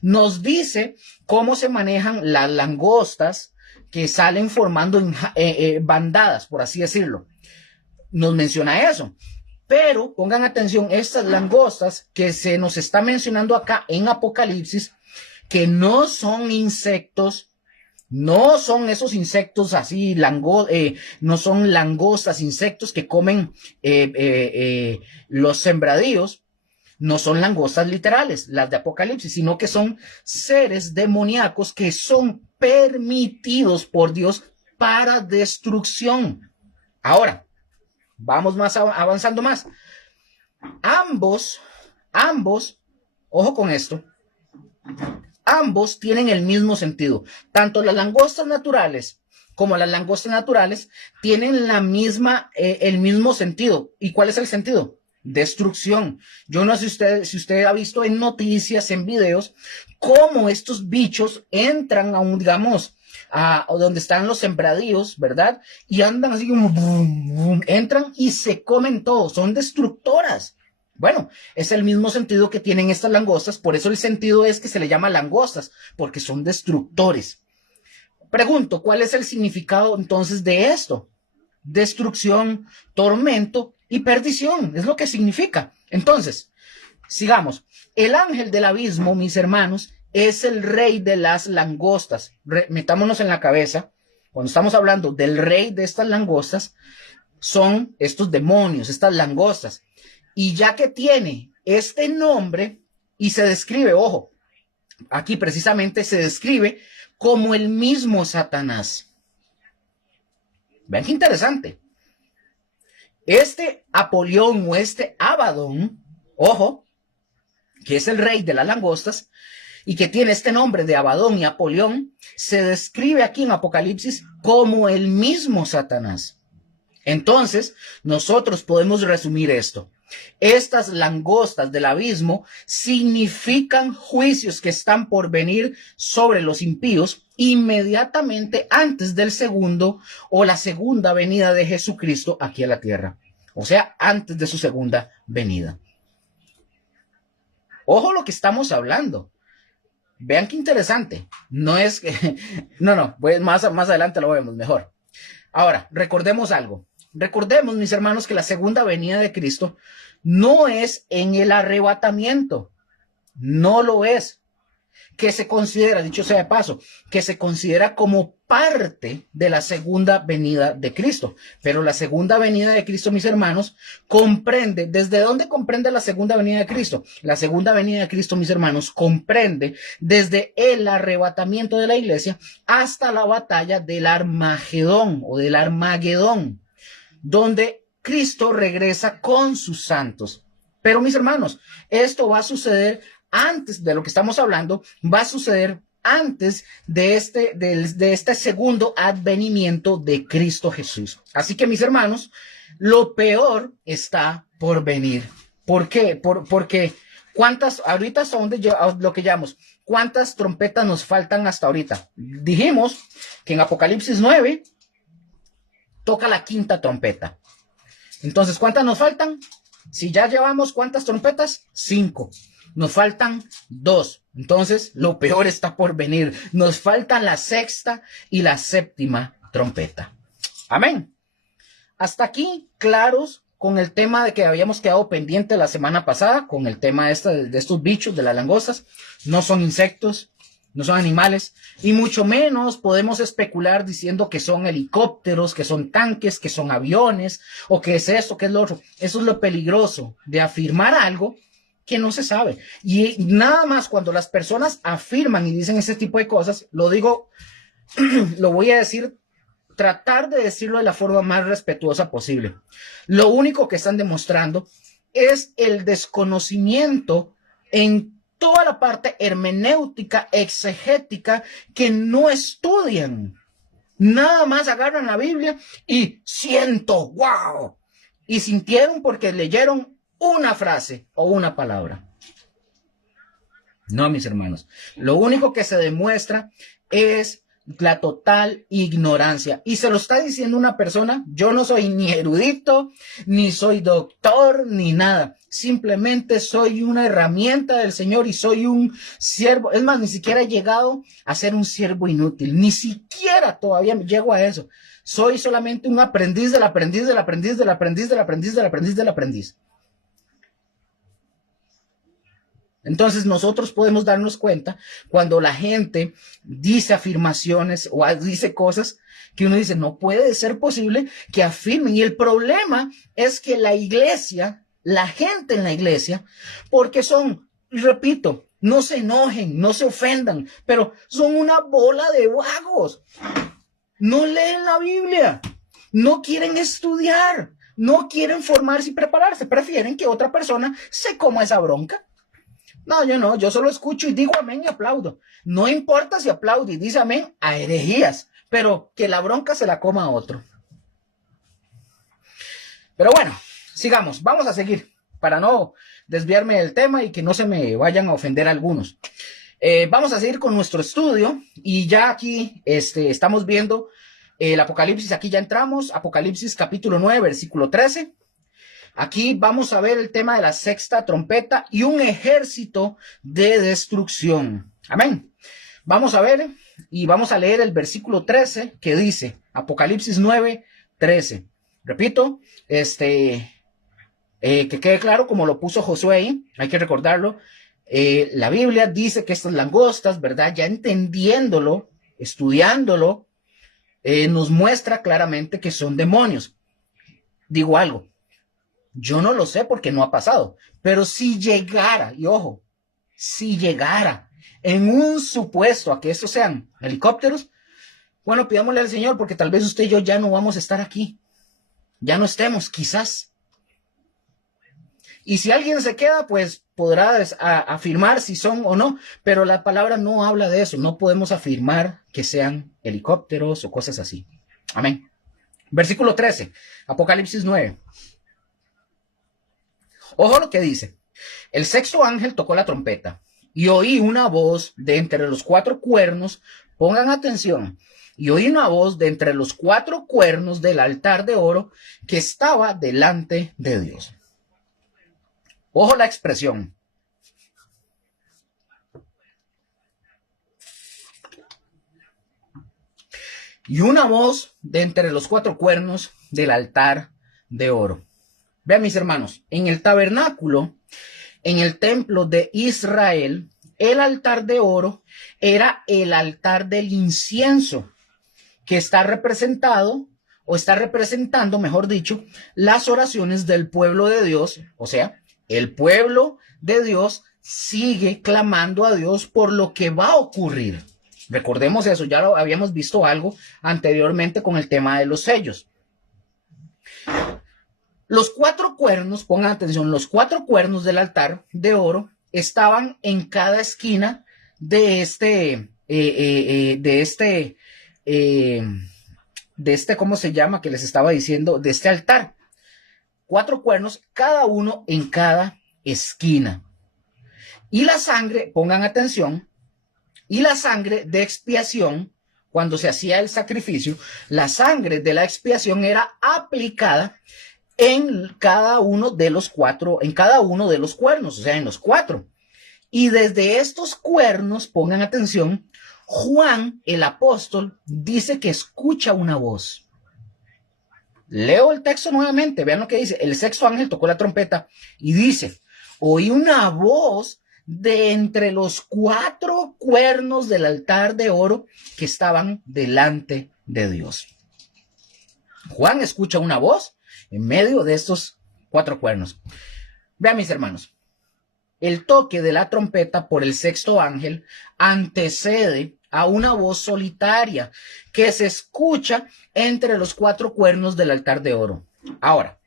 Nos dice cómo se manejan las langostas que salen formando bandadas, por así decirlo. Nos menciona eso. Pero pongan atención, estas langostas que se nos está mencionando acá en Apocalipsis, que no son insectos, no son esos insectos así, no son langostas, insectos que comen los sembradíos, no son langostas literales, las de Apocalipsis, sino que son seres demoníacos que son permitidos por Dios para destrucción. Ahora, vamos avanzando más. Ambos, ojo con esto, ambos tienen el mismo sentido. Tanto las langostas naturales como las langostas naturales tienen el mismo sentido. ¿Y cuál es el sentido? Destrucción. Yo no sé si usted ha visto en noticias, en videos, cómo estos bichos entran a donde están los sembradíos, ¿verdad? Y andan así como, entran y se comen todo. Son destructoras. Bueno, es el mismo sentido que tienen estas langostas, por eso el sentido es que se le llama langostas, porque son destructores. Pregunto, ¿cuál es el significado entonces de esto? Destrucción, tormento y perdición, es lo que significa. Entonces, sigamos. El ángel del abismo, mis hermanos, es el rey de las langostas. Metámonos en la cabeza, cuando estamos hablando del rey de estas langostas, son estos demonios, estas langostas. Y ya que tiene este nombre y se describe, ojo, aquí precisamente se describe como el mismo Satanás. Vean qué interesante. Este Apolión o este Abadón, ojo, que es el rey de las langostas y que tiene este nombre de Abadón y Apolión, se describe aquí en Apocalipsis como el mismo Satanás. Entonces, nosotros podemos resumir esto. Estas langostas del abismo significan juicios que están por venir sobre los impíos inmediatamente antes del segundo o la segunda venida de Jesucristo aquí a la tierra. O sea, antes de su segunda venida. Ojo lo que estamos hablando. Vean qué interesante. No es que... No, pues más adelante lo vemos mejor. Ahora, recordemos algo. Recordemos, mis hermanos, que la segunda venida de Cristo no es en el arrebatamiento. No lo es. Que se considera, dicho sea de paso, que se considera como parte de la segunda venida de Cristo. Pero la segunda venida de Cristo, mis hermanos, comprende, ¿desde dónde comprende la segunda venida de Cristo? La segunda venida de Cristo, mis hermanos, comprende desde el arrebatamiento de la iglesia hasta la batalla del Armagedón o del Armagedón, donde Cristo regresa con sus santos. Pero mis hermanos, esto va a suceder antes de lo que estamos hablando, va a suceder antes de este segundo advenimiento de Cristo Jesús. Así que mis hermanos, lo peor está por venir. ¿Por qué? Porque ahorita son lo que llamamos, ¿cuántas trompetas nos faltan hasta ahorita? Dijimos que en Apocalipsis 9 toca la quinta trompeta. Entonces, ¿cuántas nos faltan? Si ya llevamos ¿cuántas trompetas? 5. Nos faltan 2. Entonces, lo peor está por venir. Nos faltan la sexta y la séptima trompeta. Amén. Hasta aquí, claros con el tema de que habíamos quedado pendiente la semana pasada, con el tema de estos bichos, de las langostas. No son insectos, no son animales, y mucho menos podemos especular diciendo que son helicópteros, que son tanques, que son aviones, o que es esto, que es lo otro. Eso es lo peligroso de afirmar algo que no se sabe. Y nada más cuando las personas afirman y dicen ese tipo de cosas, lo digo, lo voy a decir, tratar de decirlo de la forma más respetuosa posible. Lo único que están demostrando es el desconocimiento en toda la parte hermenéutica, exegética, que no estudian. Nada más agarran la Biblia y siento, wow. Y sintieron porque leyeron una frase o una palabra. No, mis hermanos. Lo único que se demuestra es la total ignorancia. Y se lo está diciendo una persona. Yo no soy ni erudito, ni soy doctor, ni nada. Simplemente soy una herramienta del Señor y soy un siervo. Es más, ni siquiera he llegado a ser un siervo inútil. Ni siquiera todavía llego a eso. Soy solamente un aprendiz del aprendiz del aprendiz del aprendiz del aprendiz del aprendiz del aprendiz. Entonces nosotros podemos darnos cuenta cuando la gente dice afirmaciones o dice cosas que uno dice, no puede ser posible que afirmen. Y el problema es que la iglesia, la gente en la iglesia, porque son, repito, no se enojen, no se ofendan, pero son una bola de vagos. No leen la Biblia, no quieren estudiar, no quieren formarse y prepararse, prefieren que otra persona se coma esa bronca. No, yo solo escucho y digo amén y aplaudo. No importa si aplaudo y dice amén a herejías, pero que la bronca se la coma a otro. Pero bueno, sigamos, vamos a seguir para no desviarme del tema y que no se me vayan a ofender algunos. Vamos a seguir con nuestro estudio y ya aquí estamos viendo el Apocalipsis, aquí ya entramos, Apocalipsis capítulo 9, versículo 13. Aquí vamos a ver el tema de la sexta trompeta y un ejército de destrucción. Amén. Vamos a ver y vamos a leer el versículo 13 que dice, Apocalipsis 9, 13. Repito, que quede claro como lo puso Josué ahí, hay que recordarlo. La Biblia dice que estas langostas, ¿verdad? Ya entendiéndolo, estudiándolo, nos muestra claramente que son demonios. Digo algo. Yo no lo sé porque no ha pasado, pero si llegara, y ojo, si llegara en un supuesto a que estos sean helicópteros, bueno, pidámosle al Señor porque tal vez usted y yo ya no vamos a estar aquí, ya no estemos, quizás. Y si alguien se queda, pues podrá afirmar si son o no, pero la palabra no habla de eso, no podemos afirmar que sean helicópteros o cosas así. Amén. Versículo 13, Apocalipsis 9. Ojo lo que dice. El sexto ángel tocó la trompeta y oí una voz de entre los 4 cuernos. Pongan atención. Y oí una voz de entre los 4 cuernos del altar de oro que estaba delante de Dios. Ojo la expresión. Y una voz de entre los 4 cuernos del altar de oro. Vean, mis hermanos, en el tabernáculo, en el templo de Israel, el altar de oro era el altar del incienso, que está representado, o está representando, mejor dicho, las oraciones del pueblo de Dios. O sea, el pueblo de Dios sigue clamando a Dios por lo que va a ocurrir. Recordemos eso, ya lo habíamos visto algo anteriormente con el tema de los sellos. Los 4 cuernos, pongan atención, los 4 cuernos del altar de oro estaban en cada esquina de ¿cómo se llama? Que les estaba diciendo, de este altar. 4 cuernos, cada uno en cada esquina. Y la sangre, pongan atención, y la sangre de expiación, cuando se hacía el sacrificio, la sangre de la expiación era aplicada en cada uno de los 4, en cada uno de los cuernos, o sea, en los 4. Y desde estos cuernos, pongan atención, Juan, el apóstol, dice que escucha una voz. Leo el texto nuevamente, vean lo que dice. El sexto ángel tocó la trompeta y dice, oí una voz de entre los 4 cuernos del altar de oro que estaban delante de Dios. Juan escucha una voz en medio de estos 4 cuernos. Vean, mis hermanos, el toque de la trompeta por el sexto ángel antecede a una voz solitaria que se escucha entre los 4 cuernos del altar de oro. Ahora,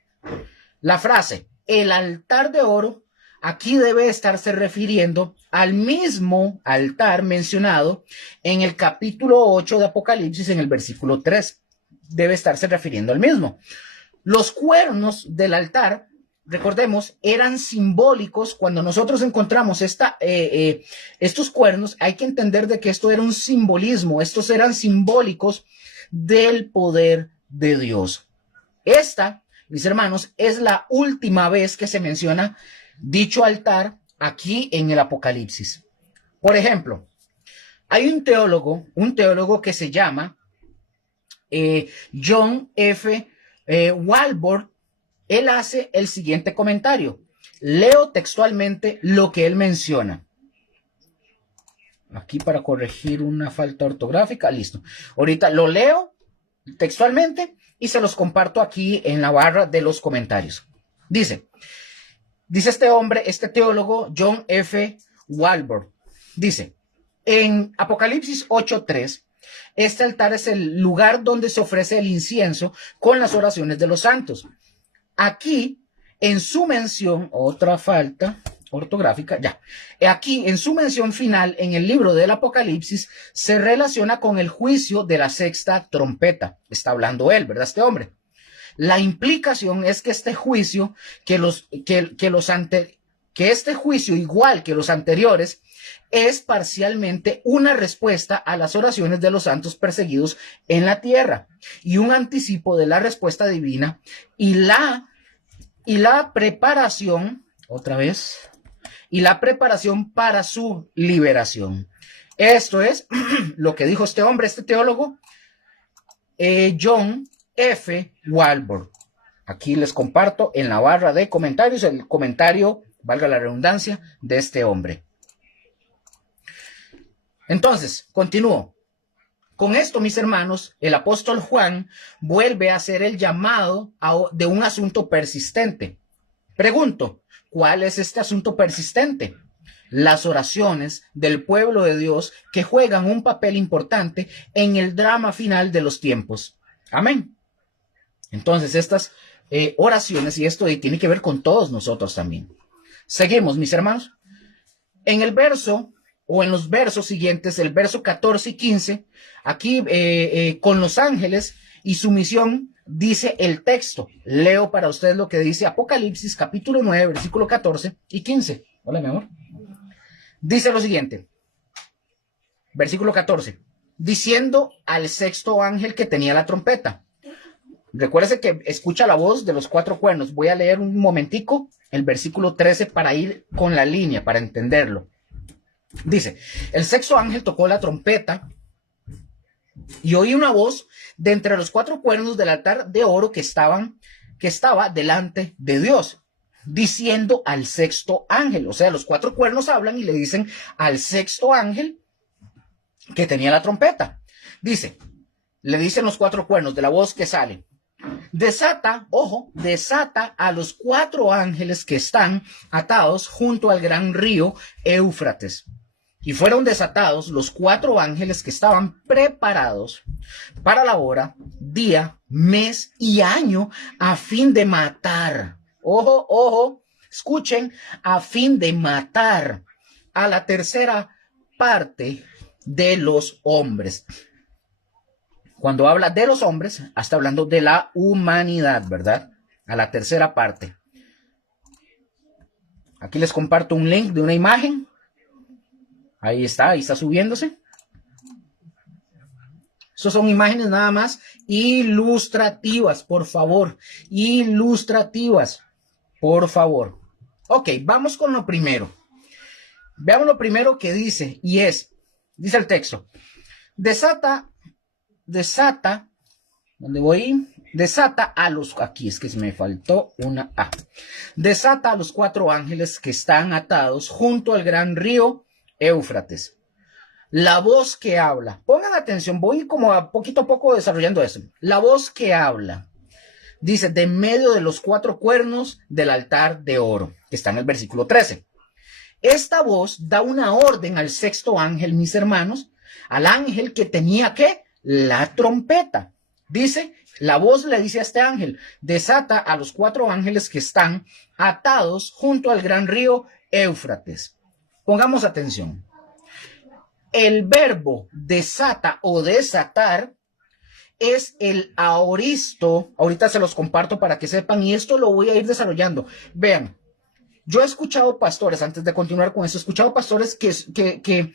la frase, el altar de oro, aquí debe estarse refiriendo al mismo altar mencionado en el capítulo 8 de Apocalipsis, en el versículo 3. Debe estarse refiriendo al mismo. Los cuernos del altar, recordemos, eran simbólicos. Cuando nosotros encontramos estos cuernos, hay que entender de que esto era un simbolismo. Estos eran simbólicos del poder de Dios. Esta, mis hermanos, es la última vez que se menciona dicho altar aquí en el Apocalipsis. Por ejemplo, hay un teólogo que se llama John F. Walvoord. Él hace el siguiente comentario. Leo textualmente lo que él menciona. Aquí para corregir una falta ortográfica, listo. Ahorita lo leo textualmente y se los comparto aquí en la barra de los comentarios. Dice este hombre, este teólogo, John F. Walvoord, dice, en Apocalipsis 8:3, este altar es el lugar donde se ofrece el incienso con las oraciones de los santos. Aquí, en su mención, otra falta ortográfica, ya. Aquí, en su mención final, en el libro del Apocalipsis, se relaciona con el juicio de la sexta trompeta. Está hablando él, ¿verdad? Este hombre. La implicación es que este juicio, este juicio, igual que los anteriores, es parcialmente una respuesta a las oraciones de los santos perseguidos en la tierra y un anticipo de la respuesta divina y la preparación, otra vez, y la preparación para su liberación. Esto es lo que dijo este hombre, este teólogo, John F. Walvoord. Aquí les comparto en la barra de comentarios el comentario, valga la redundancia, de este hombre. Entonces, continúo. Con esto, mis hermanos, el apóstol Juan vuelve a hacer el llamado de un asunto persistente. Pregunto, ¿cuál es este asunto persistente? Las oraciones del pueblo de Dios que juegan un papel importante en el drama final de los tiempos. Amén. Entonces, estas oraciones, y esto tiene que ver con todos nosotros también. Seguimos, mis hermanos. En el verso, o en los versos siguientes, el verso 14 y 15, aquí con los ángeles y su misión, dice el texto. Leo para ustedes lo que dice Apocalipsis, capítulo 9, versículo 14 y 15. Hola, mi amor. Dice lo siguiente. Versículo 14. Diciendo al sexto ángel que tenía la trompeta. Recuérdese que escucha la voz de los 4 cuernos. Voy a leer un momentico el versículo 13 para ir con la línea, para entenderlo. Dice, el sexto ángel tocó la trompeta y oí una voz de entre los 4 cuernos del altar de oro que estaba delante de Dios, diciendo al sexto ángel. O sea, los 4 cuernos hablan y le dicen al sexto ángel que tenía la trompeta. Dice, le dicen los 4 cuernos de la voz que sale. Desata a los 4 ángeles que están atados junto al gran río Éufrates. y fueron desatados los 4 ángeles que estaban preparados para la hora, día, mes y año a fin de matar. Ojo, ojo, escuchen, a fin de matar a la tercera parte de los hombres. Cuando habla de los hombres, está hablando de la humanidad, ¿verdad? A la tercera parte. Aquí les comparto un link de una imagen. Ahí está subiéndose. Esas son imágenes nada más ilustrativas, por favor. Ilustrativas, por favor. Ok, vamos con lo primero. Veamos lo primero que dice, y dice el texto, desata, ¿dónde voy? Desata a los, aquí es que se me faltó una A. Desata a los 4 ángeles que están atados junto al gran río Éufrates. La voz que habla, pongan atención, voy como a poco desarrollando eso. La voz que habla, dice, de medio de los 4 cuernos del altar de oro, que está en el versículo 13. Esta voz da una orden al 6º ángel, mis hermanos, al ángel que tenía, ¿qué? La trompeta. Dice, la voz le dice a este ángel, desata a los 4 ángeles que están atados junto al gran río Éufrates. Pongamos atención. El verbo desata o desatar es el aoristo. Ahorita se los comparto para que sepan y esto lo voy a ir desarrollando. Vean, yo he escuchado pastores, antes de continuar con eso, he escuchado pastores que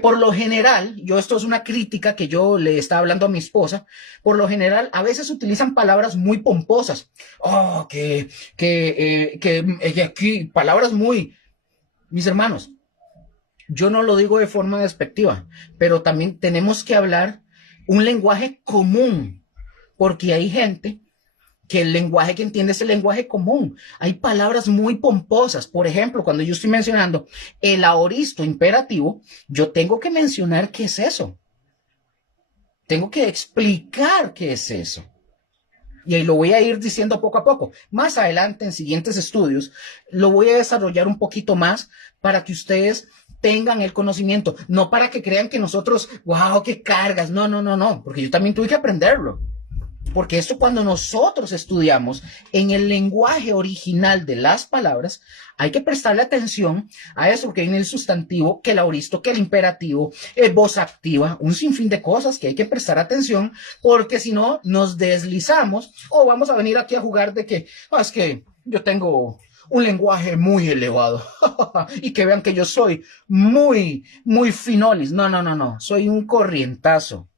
por lo general, esto es una crítica que yo le estaba hablando a mi esposa, por lo general a veces utilizan palabras muy pomposas. Oh, aquí, palabras muy... Mis hermanos, yo no lo digo de forma despectiva, pero también tenemos que hablar un lenguaje común, porque hay gente que el lenguaje que entiende es el lenguaje común. Hay palabras muy pomposas. Por ejemplo, cuando yo estoy mencionando el aoristo imperativo, yo tengo que mencionar qué es eso. Tengo que explicar qué es eso. Y ahí lo voy a ir diciendo poco a poco. Más adelante, en siguientes estudios, lo voy a desarrollar un poquito más para que ustedes tengan el conocimiento. No para que crean que nosotros, wow, qué cargas. No. Porque yo también tuve que aprenderlo. Porque esto cuando nosotros estudiamos en el lenguaje original de las palabras, hay que prestarle atención a eso que viene el sustantivo, que el aoristo, que el imperativo, voz activa, un sinfín de cosas que hay que prestar atención, porque si no nos deslizamos o vamos a venir aquí a jugar de que, es que yo tengo un lenguaje muy elevado y que vean que yo soy muy finolis. No, soy un corrientazo.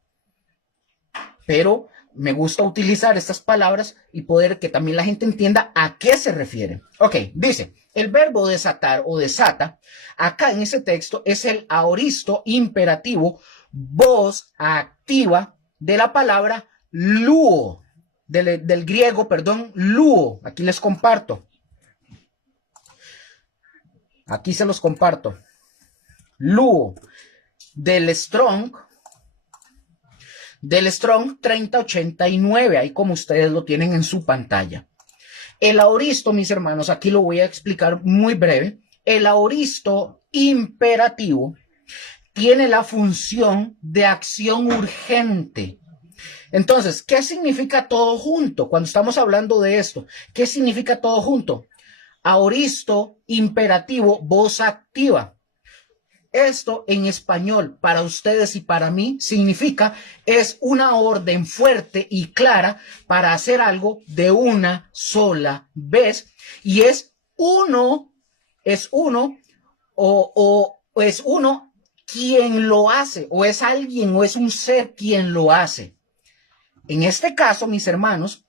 Pero me gusta utilizar estas palabras y poder que también la gente entienda a qué se refiere. Ok, dice, el verbo desatar o desata, acá en ese texto es el aoristo imperativo, voz activa de la palabra luo, del griego, luo. Aquí les comparto. Aquí se los comparto. Luo, del Strong 3089, ahí como ustedes lo tienen en su pantalla. El aoristo, mis hermanos, aquí lo voy a explicar muy breve. El aoristo imperativo tiene la función de acción urgente. Entonces, ¿qué significa todo junto? Cuando estamos hablando de esto, ¿qué significa todo junto? Aoristo imperativo, voz activa. Esto en español para ustedes y para mí significa es una orden fuerte y clara para hacer algo de una sola vez y es uno quien lo hace o es alguien o es un ser quien lo hace. En este caso, mis hermanos,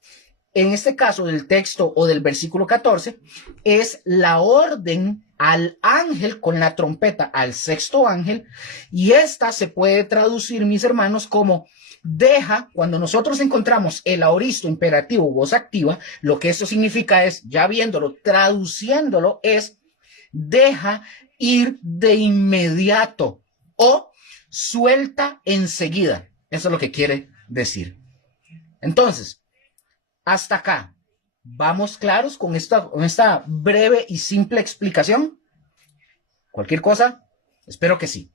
en este caso del texto o del versículo 14, es la orden al ángel con la trompeta, al 6º ángel, y esta se puede traducir, mis hermanos, como deja, cuando nosotros encontramos el aoristo imperativo, voz activa, lo que eso significa es, ya viéndolo, traduciéndolo, es deja ir de inmediato o suelta enseguida. Eso es lo que quiere decir. Entonces, hasta acá, ¿vamos claros con esta breve y simple explicación? Cualquier cosa, Espero que sí.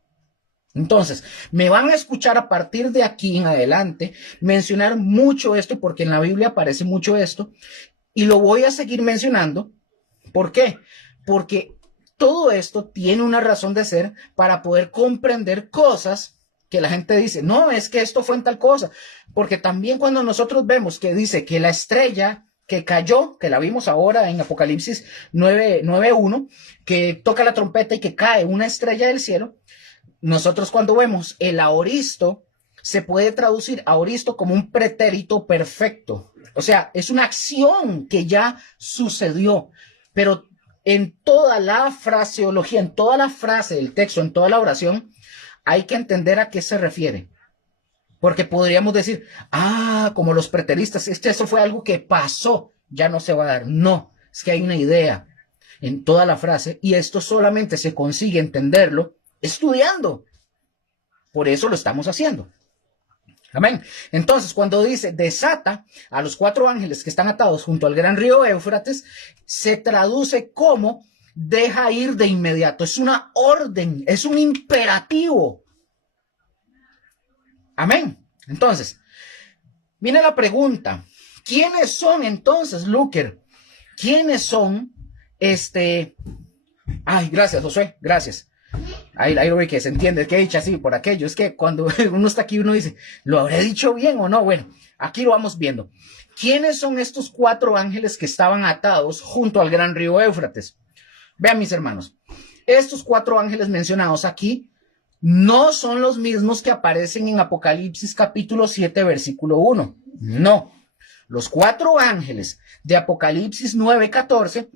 Entonces, me van a escuchar a partir de aquí en adelante mencionar mucho esto porque en la Biblia aparece mucho esto y lo voy a seguir mencionando. ¿Por qué? Porque todo esto tiene una razón de ser para poder comprender cosas que la gente dice, no, es que esto fue en tal cosa. Porque también cuando nosotros vemos que dice que la estrella que cayó, que la vimos ahora en Apocalipsis 9:1, que toca la trompeta y que cae una estrella del cielo, nosotros cuando vemos el aoristo, se puede traducir aoristo como un pretérito perfecto. O sea, es una acción que ya sucedió, pero en toda la fraseología, en toda la frase del texto, en toda la oración, hay que entender a qué se refiere. Porque podríamos decir, como los preteristas, eso fue algo que pasó, ya no se va a dar. No, es que hay una idea en toda la frase y esto solamente se consigue entenderlo estudiando. Por eso lo estamos haciendo. Amén. Entonces, cuando dice desata a los 4 ángeles que están atados junto al gran río Éufrates, se traduce como deja ir de inmediato. Es una orden, es un imperativo. Amén. Entonces, viene la pregunta. ¿Quiénes son entonces, Luker? ¿Quiénes son gracias, Josué, gracias. Ahí lo ve que se entiende, que he dicho así por aquello. Es que cuando uno está aquí, uno dice, ¿lo habré dicho bien o no? Bueno, aquí lo vamos viendo. ¿Quiénes son estos 4 ángeles que estaban atados junto al gran río Éufrates? Vean, mis hermanos, estos 4 ángeles mencionados aquí no son los mismos que aparecen en Apocalipsis capítulo 7, versículo 1. No. Los 4 ángeles de Apocalipsis 9:14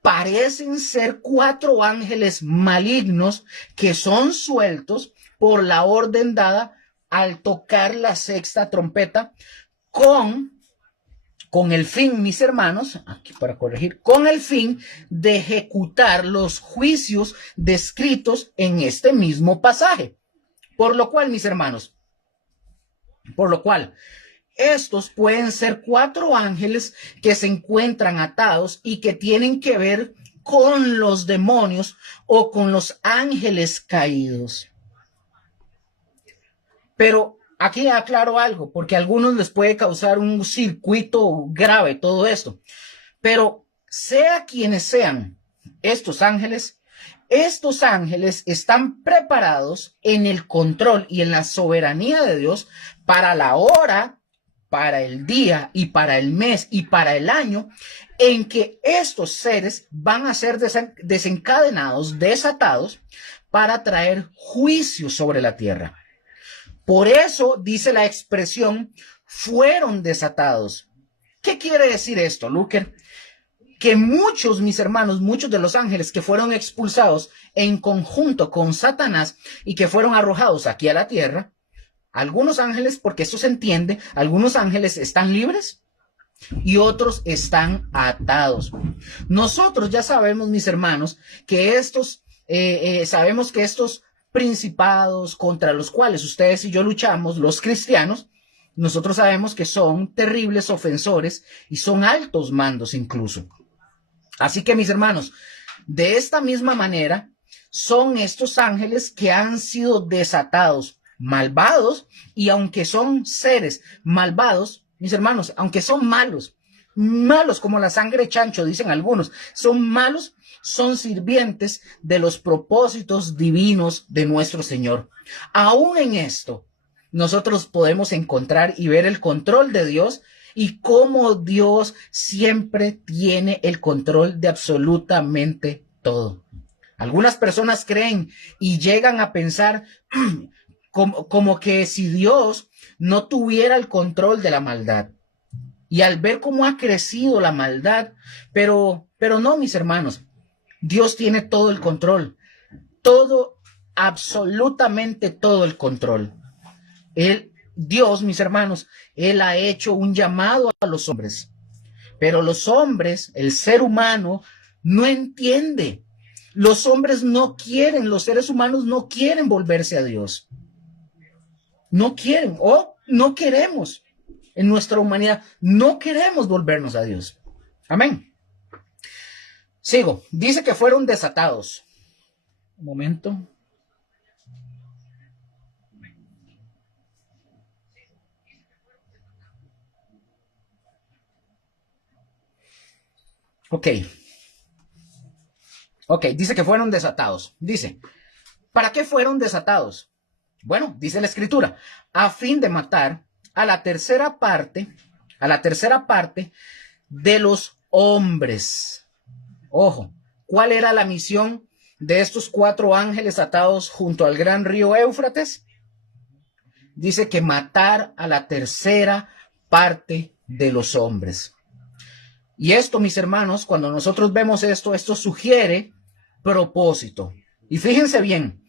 parecen ser 4 ángeles malignos que son sueltos por la orden dada al tocar la 6ª trompeta con el fin, mis hermanos, aquí para corregir, con el fin de ejecutar los juicios descritos en este mismo pasaje. Por lo cual, mis hermanos, estos pueden ser 4 ángeles que se encuentran atados y que tienen que ver con los demonios o con los ángeles caídos. Pero aquí aclaro algo, porque a algunos les puede causar un circuito grave todo esto. Pero sea quienes sean estos ángeles están preparados en el control y en la soberanía de Dios para la hora, para el día y para el mes y para el año en que estos seres van a ser desencadenados, desatados, para traer juicio sobre la tierra. Por eso dice la expresión, fueron desatados. ¿Qué quiere decir esto, Luker? Que muchos, mis hermanos, muchos de los ángeles que fueron expulsados en conjunto con Satanás y que fueron arrojados aquí a la tierra, algunos ángeles, porque esto se entiende, algunos ángeles están libres y otros están atados. Nosotros ya sabemos, mis hermanos, que sabemos que estos principados contra los cuales ustedes y yo luchamos, los cristianos, nosotros sabemos que son terribles ofensores y son altos mandos incluso. Así que, mis hermanos, de esta misma manera, son estos ángeles que han sido desatados, malvados, y aunque son seres malvados, mis hermanos, aunque son malos como la sangre chancho, dicen algunos, son malos, son sirvientes de los propósitos divinos de nuestro Señor. Aún en esto, nosotros podemos encontrar y ver el control de Dios y cómo Dios siempre tiene el control de absolutamente todo. Algunas personas creen y llegan a pensar como que si Dios no tuviera el control de la maldad. Y al ver cómo ha crecido la maldad, pero no, mis hermanos, Dios tiene todo el control, todo, absolutamente todo el control. Dios, mis hermanos, Él ha hecho un llamado a los hombres, pero los hombres, el ser humano, no entiende. Los hombres no quieren, los seres humanos no quieren volverse a Dios. No quieren o no queremos. En nuestra humanidad no queremos volvernos a Dios. Amén. Sigo. Dice que fueron desatados. Un momento. Ok. Ok, dice que fueron desatados. Dice, ¿para qué fueron desatados? Bueno, dice la escritura, a fin de matar a la tercera parte de los hombres. Ojo, ¿cuál era la misión de estos 4 ángeles atados junto al gran río Éufrates? Dice que matar a la tercera parte de los hombres. Y esto, mis hermanos, cuando nosotros vemos esto sugiere propósito. Y fíjense bien,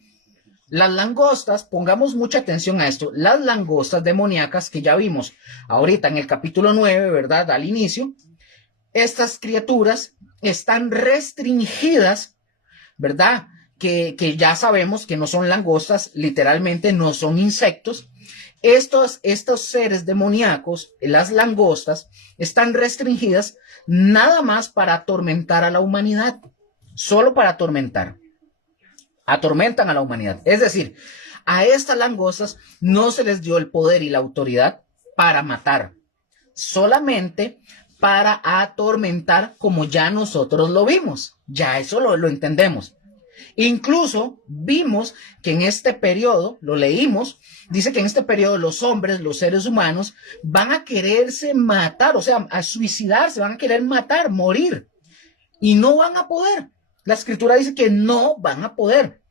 las langostas, pongamos mucha atención a esto, las langostas demoníacas que ya vimos ahorita en el capítulo 9, ¿verdad? Al inicio, estas criaturas están restringidas, ¿verdad? Que ya sabemos que no son langostas, literalmente no son insectos. Estos seres demoníacos, las langostas, están restringidas nada más para atormentar a la humanidad, solo para atormentar. Atormentan a la humanidad. Es decir, a estas langostas no se les dio el poder y la autoridad para matar, solamente para atormentar, como ya nosotros lo vimos. Ya eso lo entendemos. Incluso vimos que en este periodo, lo leímos, dice que en este periodo los hombres, los seres humanos, van a quererse matar, o sea, a suicidarse, van a querer matar, morir, y no van a poder. La escritura dice que no van a poder.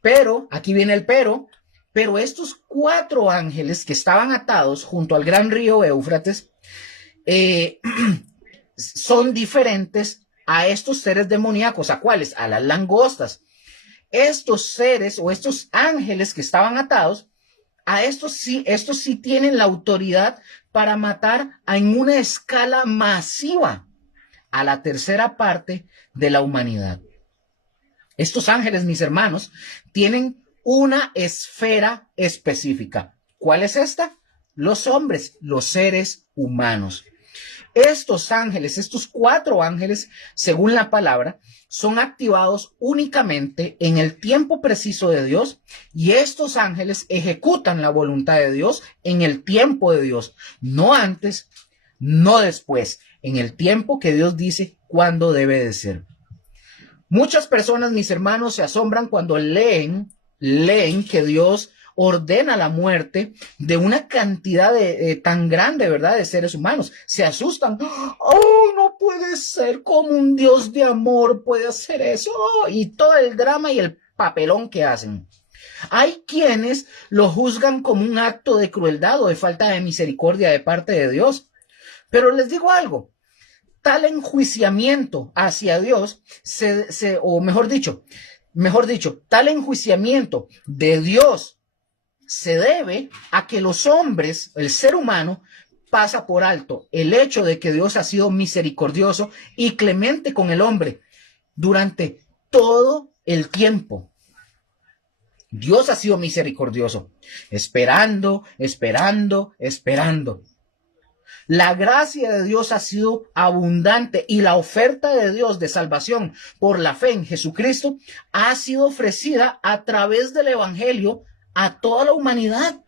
Pero, aquí viene el pero estos 4 ángeles que estaban atados junto al gran río Éufrates, son diferentes a estos seres demoníacos. ¿A cuáles? A las langostas. Estos seres o estos ángeles que estaban atados, a estos sí tienen la autoridad para matar en una escala masiva a la tercera parte de la humanidad. Estos ángeles, mis hermanos, tienen una esfera específica. ¿Cuál es esta? Los hombres, los seres humanos. Estos ángeles, estos 4 ángeles, según la palabra, son activados únicamente en el tiempo preciso de Dios, y estos ángeles ejecutan la voluntad de Dios en el tiempo de Dios, no antes, no después, en el tiempo que Dios dice cuándo debe de ser. Muchas personas, mis hermanos, se asombran cuando leen que Dios ordena la muerte de una cantidad tan grande, ¿verdad?, de seres humanos. Se asustan. ¡Oh, no puede ser! ¿Cómo un Dios de amor puede hacer eso? Y todo el drama y el papelón que hacen. Hay quienes lo juzgan como un acto de crueldad o de falta de misericordia de parte de Dios. Pero les digo algo. Tal enjuiciamiento hacia Dios, o mejor dicho, tal enjuiciamiento de Dios se debe a que los hombres, el ser humano, pasa por alto el hecho de que Dios ha sido misericordioso y clemente con el hombre durante todo el tiempo. Dios ha sido misericordioso, esperando. La gracia de Dios ha sido abundante y la oferta de Dios de salvación por la fe en Jesucristo ha sido ofrecida a través del evangelio a toda la humanidad.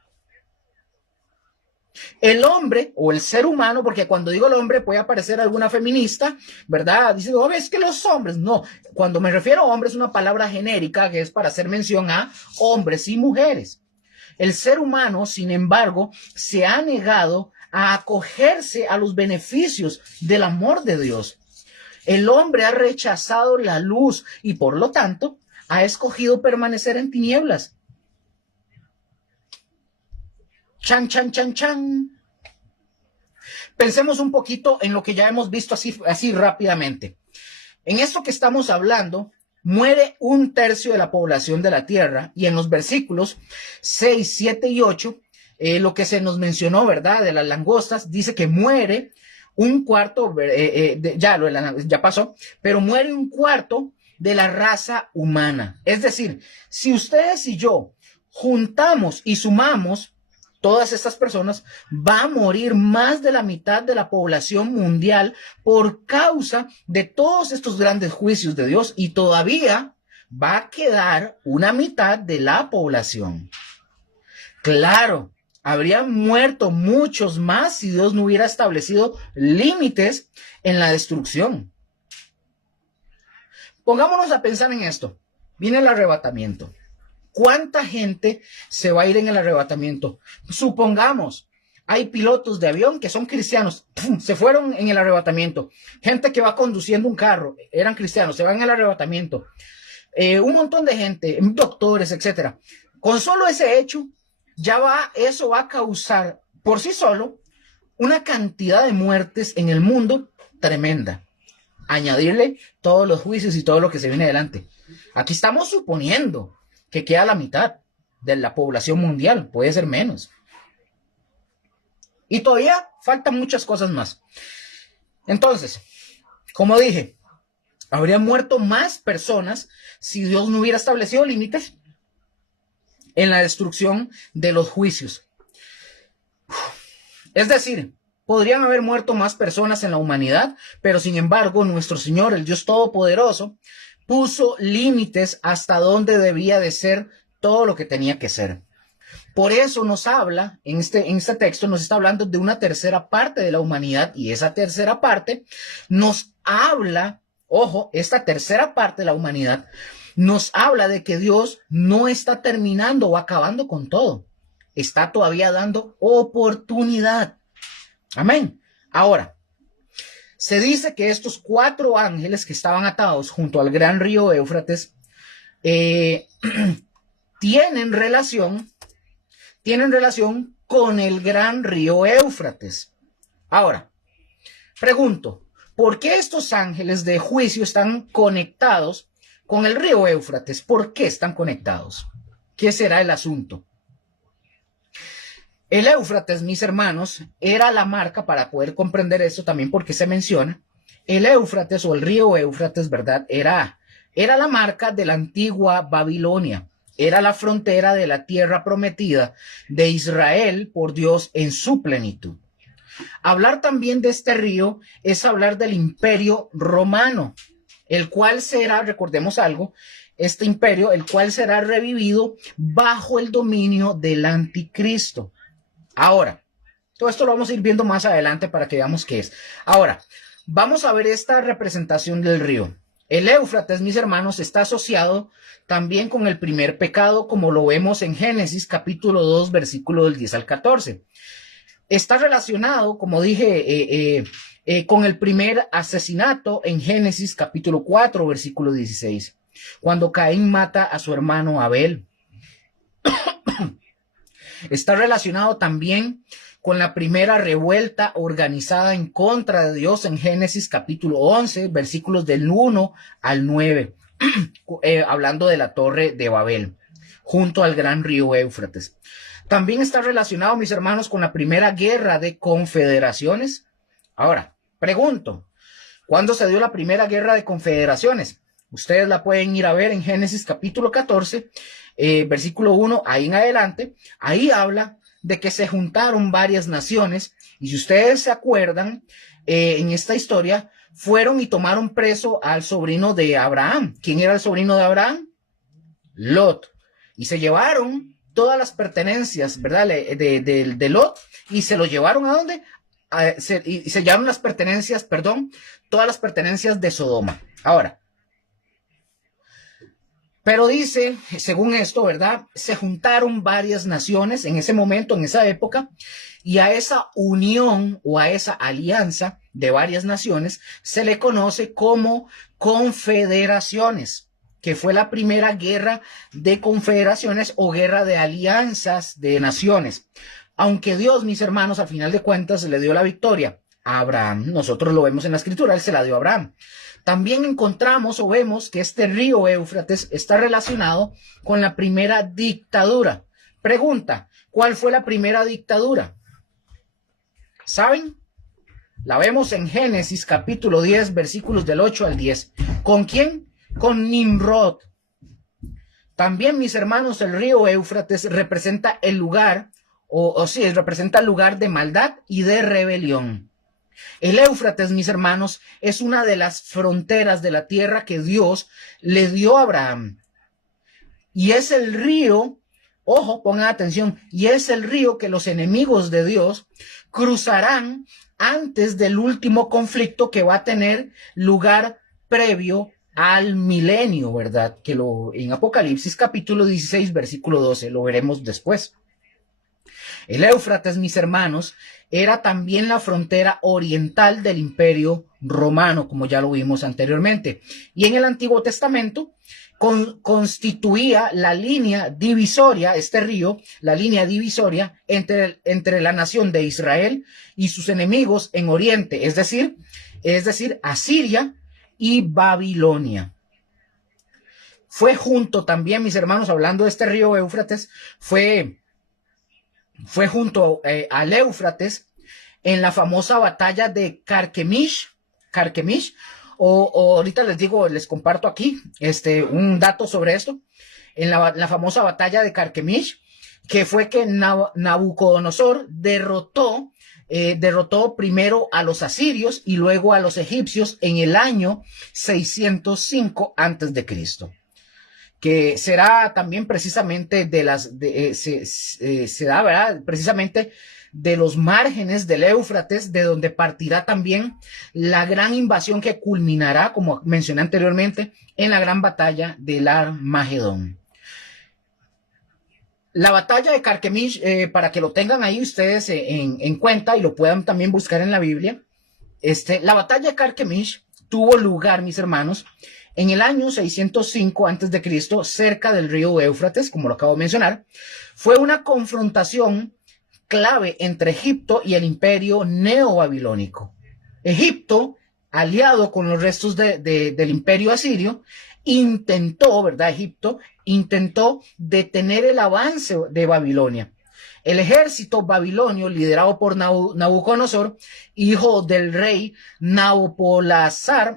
El hombre o el ser humano, porque cuando digo el hombre puede aparecer alguna feminista, ¿verdad? Dice, oh, es que los hombres, no. Cuando me refiero a hombres es una palabra genérica que es para hacer mención a hombres y mujeres. El ser humano, sin embargo, se ha negado a acogerse a los beneficios del amor de Dios. El hombre ha rechazado la luz y por lo tanto ha escogido permanecer en tinieblas. Chan, chan, chan, chan. Pensemos un poquito en lo que ya hemos visto así rápidamente. En esto que estamos hablando, muere 1/3 de la población de la tierra, y en los versículos 6, 7 y 8, lo que se nos mencionó, ¿verdad?, de las langostas, dice que muere 1/4, ya pasó, pero muere 1/4 de la raza humana. Es decir, si ustedes y yo juntamos y sumamos todas estas personas, va a morir más de la mitad de la población mundial por causa de todos estos grandes juicios de Dios, y todavía va a quedar una mitad de la población. Claro, habrían muerto muchos más si Dios no hubiera establecido límites en la destrucción. Pongámonos a pensar en esto. Viene el arrebatamiento. ¿Cuánta gente se va a ir en el arrebatamiento? Supongamos, hay pilotos de avión que son cristianos, ¡pum!, se fueron en el arrebatamiento. Gente que va conduciendo un carro, eran cristianos, se van en el arrebatamiento. Un montón de gente, doctores, etcétera. Con solo ese hecho, eso va a causar por sí solo una cantidad de muertes en el mundo tremenda. Añadirle todos los juicios y todo lo que se viene adelante. Aquí estamos suponiendo que queda la mitad de la población mundial, puede ser menos. Y todavía faltan muchas cosas más. Entonces, como dije, habrían muerto más personas si Dios no hubiera establecido límites en la destrucción de los juicios. Es decir, podrían haber muerto más personas en la humanidad, pero sin embargo, nuestro Señor, el Dios Todopoderoso, puso límites hasta dónde debía de ser todo lo que tenía que ser. Por eso nos habla, en este texto nos está hablando de una tercera parte de la humanidad, y esa tercera parte nos habla, ojo, esta tercera parte de la humanidad nos habla de que Dios no está terminando o acabando con todo. Está todavía dando oportunidad. Amén. Ahora, se dice que estos 4 ángeles que estaban atados junto al gran río Éufrates tienen relación con el gran río Éufrates. Ahora, pregunto, ¿por qué estos ángeles de juicio están conectados con el río Éufrates? ¿Por qué están conectados? ¿Qué será el asunto? El Éufrates, mis hermanos, era la marca, para poder comprender esto también porque se menciona, el Éufrates o el río Éufrates, ¿verdad? Era la marca de la antigua Babilonia, era la frontera de la tierra prometida de Israel por Dios en su plenitud. Hablar también de este río es hablar del imperio romano, el cual será, recordemos algo, este imperio, el cual será revivido bajo el dominio del anticristo. Ahora, todo esto lo vamos a ir viendo más adelante para que veamos qué es. Ahora, vamos a ver esta representación del río. El Éufrates, mis hermanos, está asociado también con el primer pecado, como lo vemos en Génesis capítulo 2, versículo del 10 al 14. Está relacionado, como dije, con el primer asesinato en Génesis capítulo 4, versículo 16, cuando Caín mata a su hermano Abel. Está relacionado también con la primera revuelta organizada en contra de Dios en Génesis capítulo 11, versículos del 1 al 9, hablando de la torre de Babel, junto al gran río Éufrates. También está relacionado, mis hermanos, con la primera guerra de confederaciones. Ahora, pregunto, ¿cuándo se dio la primera guerra de confederaciones? Ustedes la pueden ir a ver en Génesis capítulo 14, versículo 1, ahí en adelante. Ahí habla de que se juntaron varias naciones, y si ustedes se acuerdan, en esta historia fueron y tomaron preso al sobrino de Abraham. ¿Quién era el sobrino de Abraham? Lot. Y se llevaron todas las pertenencias, ¿verdad?, de Lot, y se lo llevaron ¿a dónde? Y se llevaron todas las pertenencias de Sodoma. Ahora, pero dice, según esto, ¿verdad?, se juntaron varias naciones en ese momento, en esa época, y a esa unión o a esa alianza de varias naciones se le conoce como confederaciones, que fue la primera guerra de confederaciones o guerra de alianzas de naciones. Aunque Dios, mis hermanos, al final de cuentas le dio la victoria a Abraham, nosotros lo vemos en la escritura, él se la dio a Abraham. También encontramos o vemos que este río Éufrates está relacionado con la primera dictadura. Pregunta, ¿cuál fue la primera dictadura? ¿Saben? La vemos en Génesis capítulo 10, versículos del 8 al 10. ¿Con quién? Con Nimrod. También, mis hermanos, el río Éufrates representa el lugar, representa el lugar de maldad y de rebelión. El Éufrates, mis hermanos, es una de las fronteras de la tierra que Dios le dio a Abraham. Y es el río, ojo, pongan atención, y es el río que los enemigos de Dios cruzarán antes del último conflicto que va a tener lugar previo al milenio, ¿verdad? Que en Apocalipsis capítulo 16, versículo 12, lo veremos después. El Éufrates, mis hermanos, era también la frontera oriental del Imperio Romano, como ya lo vimos anteriormente. Y en el Antiguo Testamento constituía la línea divisoria, este río, la línea divisoria entre la nación de Israel y sus enemigos en Oriente, es decir, Asiria y Babilonia. Fue junto también, mis hermanos, hablando de este río Éufrates, fue junto al Éufrates en la famosa batalla de Carquemish, o ahorita les digo, les comparto aquí un dato sobre esto, en la famosa batalla de Carquemish, que fue que Nabucodonosor derrotó primero a los asirios y luego a los egipcios en el año 605 antes de Cristo, que será también precisamente se da, ¿verdad? Precisamente de los márgenes del Éufrates, de donde partirá también la gran invasión que culminará, como mencioné anteriormente, en la gran batalla del Armagedón. La batalla de Carquemish, para que lo tengan ahí ustedes en cuenta y lo puedan también buscar en la Biblia, la batalla de Carquemish tuvo lugar, mis hermanos, en el año 605 a.C., cerca del río Éufrates, como lo acabo de mencionar. Fue una confrontación clave entre Egipto y el imperio neobabilónico. Egipto, aliado con los restos del imperio asirio, Egipto intentó detener el avance de Babilonia. El ejército babilonio, liderado por Nabucodonosor, hijo del rey Nabopolassar,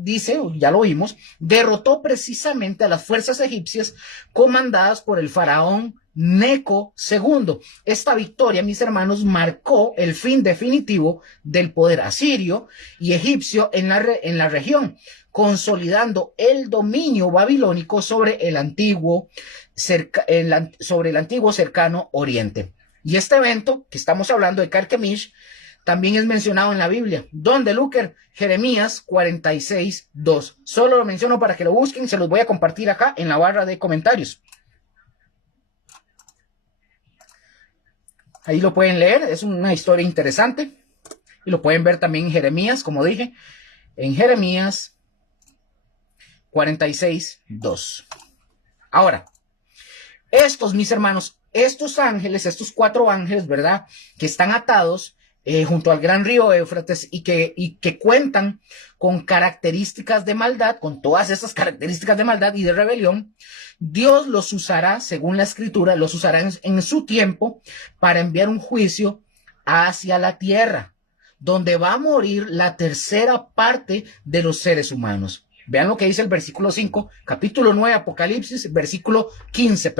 dice, ya lo vimos, derrotó precisamente a las fuerzas egipcias comandadas por el faraón Neco II. Esta victoria, mis hermanos, marcó el fin definitivo del poder asirio y egipcio en la región, consolidando el dominio babilónico sobre el antiguo cercano Oriente. Y este evento que estamos hablando de Carquemish también es mencionado en la Biblia. ¿Dónde, Luker? Jeremías 46:2. Solo lo menciono para que lo busquen, se los voy a compartir acá en la barra de comentarios. Ahí lo pueden leer, es una historia interesante. Y lo pueden ver también en Jeremías, como dije, en Jeremías 46:2. Ahora, mis hermanos, estos ángeles, estos 4 ángeles, ¿verdad? Que están atados junto al gran río Éufrates y que cuentan con características de maldad, con todas esas características de maldad y de rebelión. Dios los usará, según la escritura, los usará en su tiempo para enviar un juicio hacia la tierra, donde va a morir la tercera parte de los seres humanos. Vean lo que dice el versículo 5, capítulo 9, Apocalipsis, versículo 15.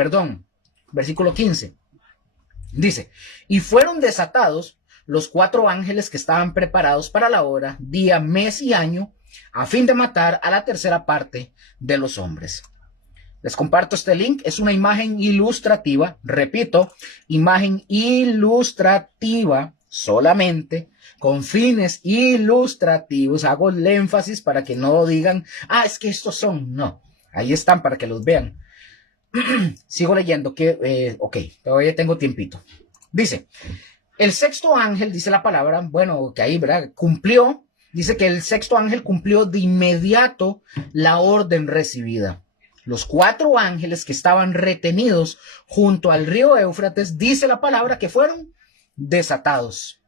Dice, y fueron desatados los 4 ángeles que estaban preparados para la hora, día, mes y año, a fin de matar a la tercera parte de los hombres. Les comparto este link, es una imagen ilustrativa, repito, imagen ilustrativa solamente, con fines ilustrativos. Hago el énfasis para que no digan, es que estos son, no, ahí están para que los vean. Sigo leyendo, ok, todavía tengo tiempito. Dice, el sexto ángel, dice la palabra, bueno, que ahí, ¿verdad? Dice que el sexto ángel cumplió de inmediato la orden recibida. Los 4 ángeles que estaban retenidos junto al río Éufrates, dice la palabra que fueron desatados.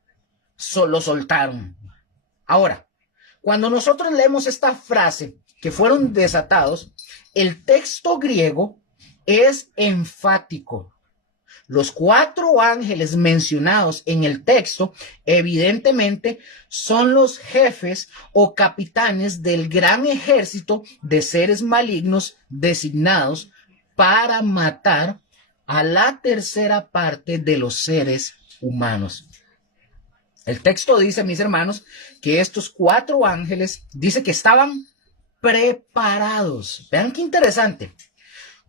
Lo soltaron. Ahora, cuando nosotros leemos esta frase, que fueron desatados, el texto griego es enfático. Los 4 ángeles mencionados en el texto, evidentemente, son los jefes o capitanes del gran ejército de seres malignos designados para matar a la tercera parte de los seres humanos. El texto dice, mis hermanos, que estos 4 ángeles, dice que estaban preparados. Vean qué interesante.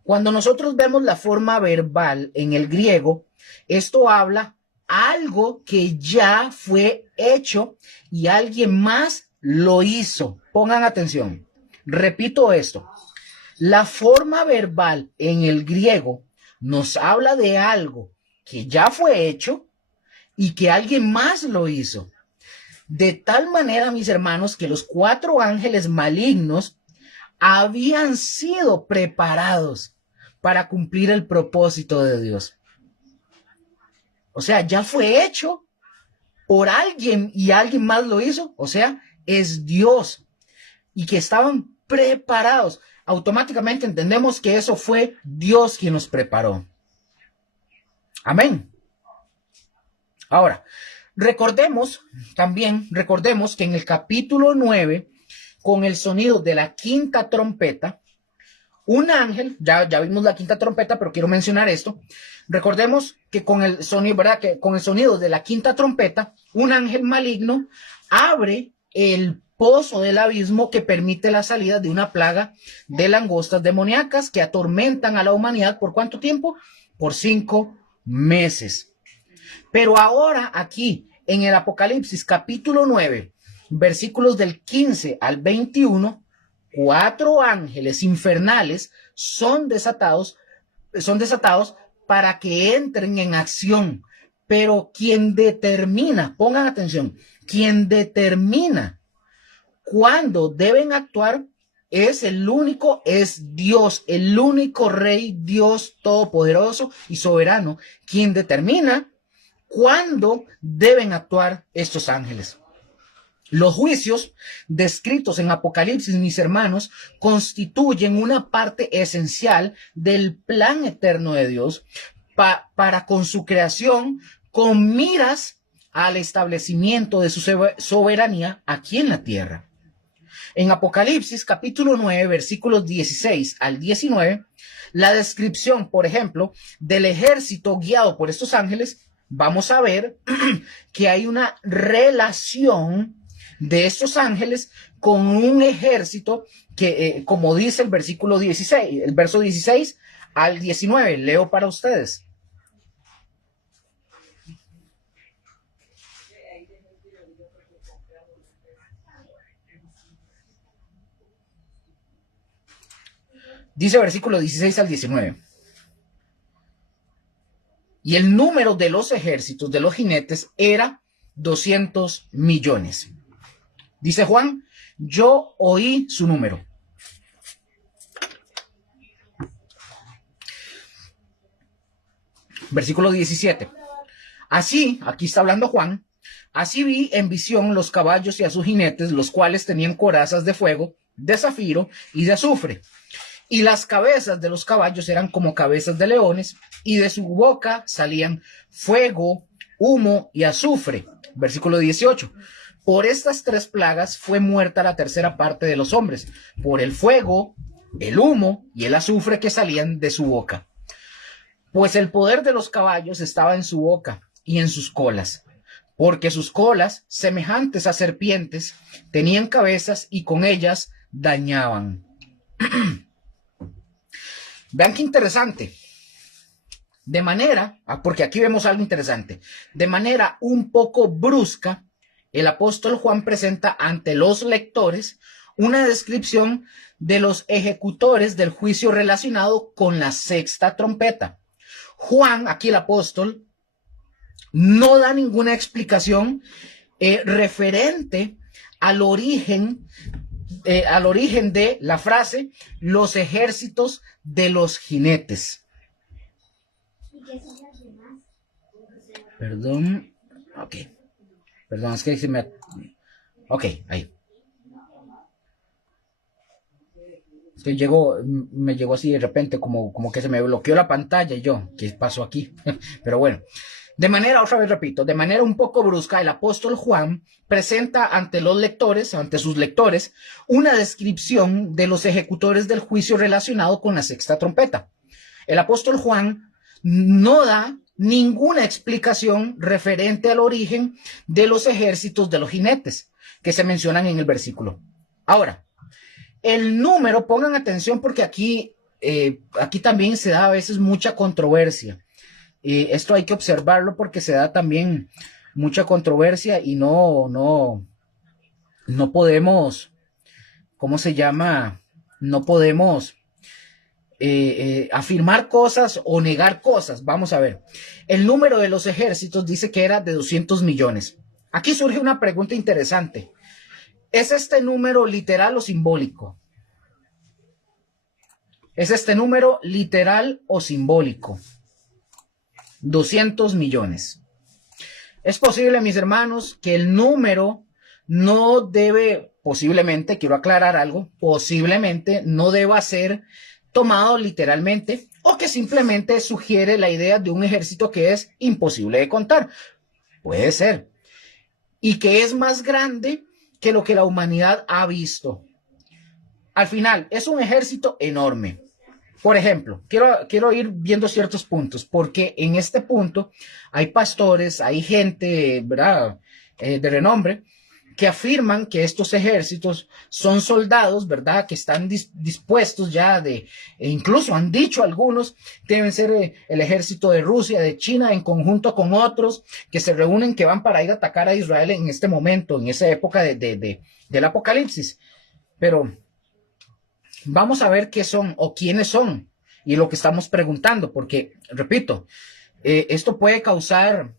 Cuando nosotros vemos la forma verbal en el griego, esto habla algo que ya fue hecho y alguien más lo hizo. Pongan atención. Repito esto, la forma verbal en el griego nos habla de algo que ya fue hecho y que alguien más lo hizo. De tal manera, mis hermanos, que los 4 ángeles malignos habían sido preparados para cumplir el propósito de Dios. O sea, ya fue hecho por alguien y alguien más lo hizo. O sea, es Dios. Y que estaban preparados. Automáticamente entendemos que eso fue Dios quien los preparó. Amén. Ahora, recordemos que en el capítulo 9, con el sonido de la quinta trompeta, un ángel, ya vimos la quinta trompeta, pero quiero mencionar esto. Recordemos que con el sonido, ¿verdad? Que con el sonido de la quinta trompeta, un ángel maligno abre el pozo del abismo que permite la salida de una plaga de langostas demoníacas que atormentan a la humanidad. ¿Por cuánto tiempo? Por 5 meses. Pero ahora aquí, en el Apocalipsis capítulo 9, versículos del 15 al 21, 4 ángeles infernales son desatados para que entren en acción. Pero quien determina, pongan atención, quien determina cuándo deben actuar es Dios, el único Rey, Dios todopoderoso y soberano, quien determina cuándo deben actuar estos ángeles. Los juicios descritos en Apocalipsis, mis hermanos, constituyen una parte esencial del plan eterno de Dios para con su creación, con miras al establecimiento de su soberanía aquí en la tierra. En Apocalipsis capítulo 9, versículos 16 al 19, la descripción, por ejemplo, del ejército guiado por estos ángeles, vamos a ver que hay una relación de estos ángeles con un ejército que, como dice el versículo 16, el verso 16 al 19, leo para ustedes. Dice versículo 16 al 19. Y el número de los ejércitos de los jinetes era 200 millones. Dice Juan, yo oí su número. Versículo 17. Así, aquí está hablando Juan, así vi en visión los caballos y a sus jinetes, los cuales tenían corazas de fuego, de zafiro y de azufre. Y las cabezas de los caballos eran como cabezas de leones, y de su boca salían fuego, humo y azufre. Versículo 18. Por estas 3 plagas fue muerta la tercera parte de los hombres, por el fuego, el humo y el azufre que salían de su boca. Pues el poder de los caballos estaba en su boca y en sus colas, porque sus colas, semejantes a serpientes, tenían cabezas y con ellas dañaban. Vean qué interesante. De manera, porque aquí vemos algo interesante, de manera un poco brusca, el apóstol Juan presenta ante los lectores una descripción de los ejecutores del juicio relacionado con la sexta trompeta. Juan, aquí el apóstol, no da ninguna explicación referente al origen de la frase los ejércitos de los jinetes. Perdón. Ok. Perdón, es que se me... Ok, ahí. Es que me llegó así de repente, como que se me bloqueó la pantalla y yo, ¿qué pasó aquí? Pero bueno. Otra vez repito, de manera un poco brusca, el apóstol Juan presenta ante sus lectores, una descripción de los ejecutores del juicio relacionado con la sexta trompeta. El apóstol Juan no da ninguna explicación referente al origen de los ejércitos de los jinetes que se mencionan en el versículo. Ahora, el número, pongan atención porque aquí también se da a veces mucha controversia. Esto hay que observarlo porque se da también mucha controversia y no podemos, ¿cómo se llama? No podemos afirmar cosas o negar cosas. Vamos a ver. El número de los ejércitos dice que era de 200 millones. Aquí surge una pregunta interesante. ¿Es este número literal o simbólico? ¿Es este número literal o simbólico? 200 millones. Es posible, mis hermanos, que el número no debe, posiblemente, quiero aclarar algo, posiblemente no deba ser tomado literalmente o que simplemente sugiere la idea de un ejército que es imposible de contar. Puede ser. Y que es más grande que lo que la humanidad ha visto. Al final, es un ejército enorme. Por ejemplo, quiero ir viendo ciertos puntos, porque en este punto hay pastores, hay gente, ¿verdad? De renombre, que afirman que estos ejércitos son soldados, ¿verdad? Que están dispuestos ya e incluso han dicho algunos, deben ser el ejército de Rusia, de China, en conjunto con otros que se reúnen, que van para ir a atacar a Israel en este momento, en esa época del Apocalipsis. Pero vamos a ver qué son o quiénes son y lo que estamos preguntando, porque, repito, esto puede causar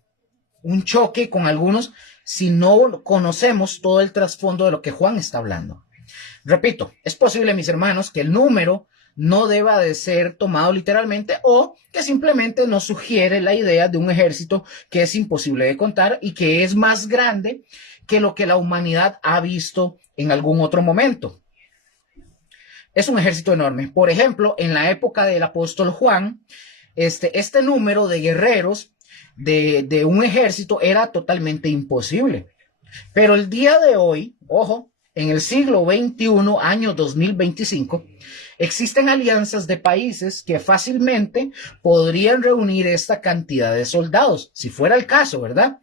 un choque con algunos si no conocemos todo el trasfondo de lo que Juan está hablando. Repito, es posible, mis hermanos, que el número no deba de ser tomado literalmente o que simplemente nos sugiere la idea de un ejército que es imposible de contar y que es más grande que lo que la humanidad ha visto en algún otro momento. Es un ejército enorme. Por ejemplo, en la época del apóstol Juan, este número de guerreros de un ejército era totalmente imposible. Pero el día de hoy, ojo, en el siglo XXI, año 2025, existen alianzas de países que fácilmente podrían reunir esta cantidad de soldados, si fuera el caso, ¿verdad?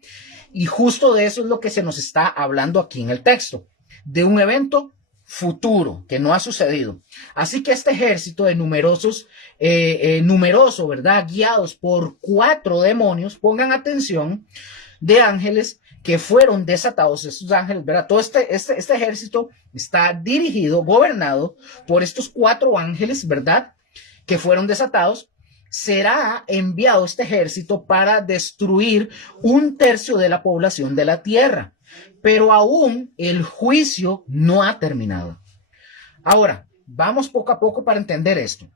Y justo de eso es lo que se nos está hablando aquí en el texto, de un evento futuro que no ha sucedido. Así que este ejército de numeroso, ¿verdad? Guiados por 4 demonios, pongan atención, de ángeles que fueron desatados, estos ángeles, ¿verdad? Todo este ejército está dirigido, gobernado por estos 4 ángeles, ¿verdad? Que fueron desatados. Será enviado este ejército para destruir 1/3 de la población de la tierra. Pero aún el juicio no ha terminado. Ahora, vamos poco a poco para entender esto.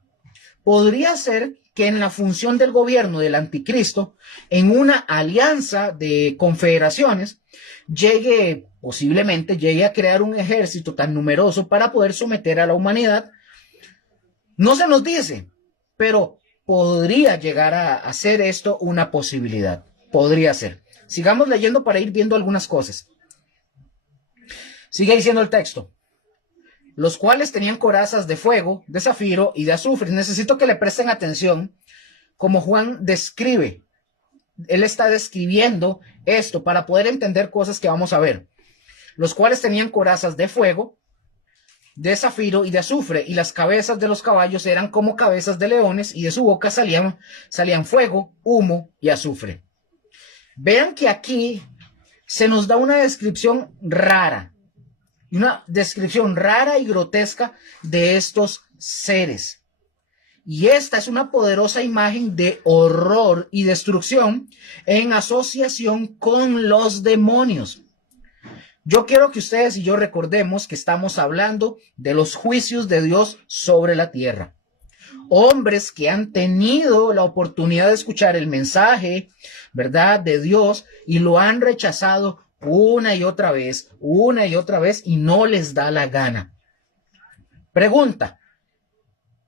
Podría ser que en la función del gobierno del anticristo, en una alianza de confederaciones, posiblemente llegue a crear un ejército tan numeroso para poder someter a la humanidad. No se nos dice, pero podría llegar a hacer esto una posibilidad. Podría ser. Sigamos leyendo para ir viendo algunas cosas. Sigue diciendo el texto. Los cuales tenían corazas de fuego, de zafiro y de azufre. Necesito que le presten atención como Juan describe. Él está describiendo esto para poder entender cosas que vamos a ver. Los cuales tenían corazas de fuego, de zafiro y de azufre, y las cabezas de los caballos eran como cabezas de leones, y de su boca salían fuego, humo y azufre. Vean que aquí se nos da una descripción rara y grotesca de estos seres. Y esta es una poderosa imagen de horror y destrucción en asociación con los demonios. Yo quiero que ustedes y yo recordemos que estamos hablando de los juicios de Dios sobre la tierra. Hombres que han tenido la oportunidad de escuchar el mensaje, ¿verdad?, de Dios, y lo han rechazado una y otra vez, y no les da la gana. Pregunta,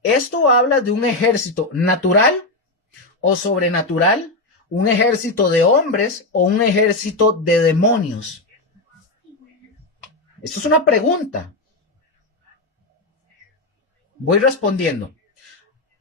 ¿esto habla de un ejército natural o sobrenatural? ¿Un ejército de hombres o un ejército de demonios? Esto es una pregunta. Voy respondiendo.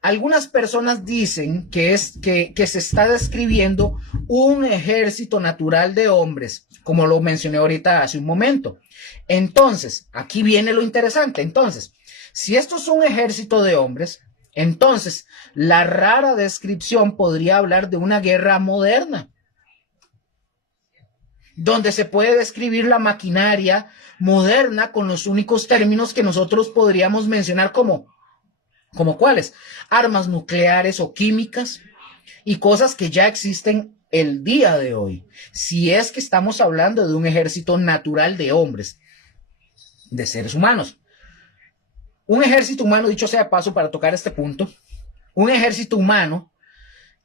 Algunas personas dicen que se está describiendo un ejército natural de hombres, como lo mencioné ahorita hace un momento. Entonces, aquí viene lo interesante. Entonces, si esto es un ejército de hombres, entonces la rara descripción podría hablar de una guerra moderna. donde se puede describir la maquinaria moderna con los únicos términos que nosotros podríamos mencionar como ¿cuáles? Armas nucleares o químicas y cosas que ya existen el día de hoy. Si es que estamos hablando de un ejército natural de hombres, de seres humanos. Un ejército humano, dicho sea de paso para tocar este punto, un ejército humano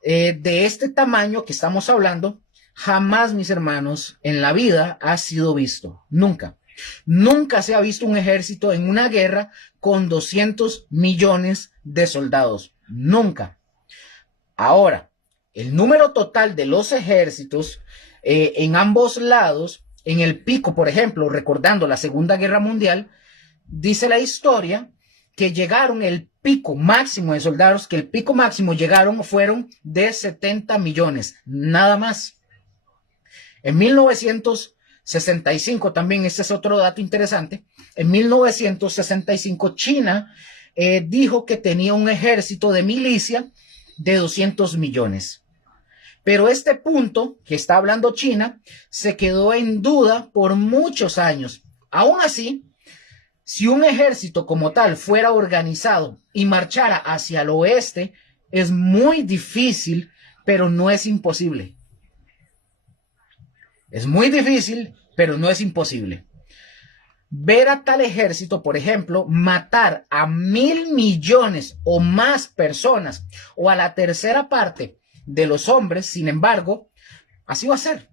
de este tamaño que estamos hablando, jamás, mis hermanos, en la vida ha sido visto. Nunca. Nunca se ha visto un ejército en una guerra con 200 millones de soldados. Nunca. Ahora, el número total de los ejércitos en ambos lados, en el pico, por ejemplo, recordando la Segunda Guerra Mundial, dice la historia que llegaron el pico máximo de soldados, que el pico máximo fueron de 70 millones, nada más. En 1965, también este es otro dato interesante, en 1965 China dijo que tenía un ejército de milicia de 200 millones. Pero este punto que está hablando China se quedó en duda por muchos años. Aún así, si un ejército como tal fuera organizado y marchara hacia el oeste, es muy difícil, pero no es imposible. Es muy difícil, pero no es imposible. Ver a tal ejército, por ejemplo, matar a 1.000 millones o más personas o a la tercera parte de los hombres, sin embargo, así va a ser.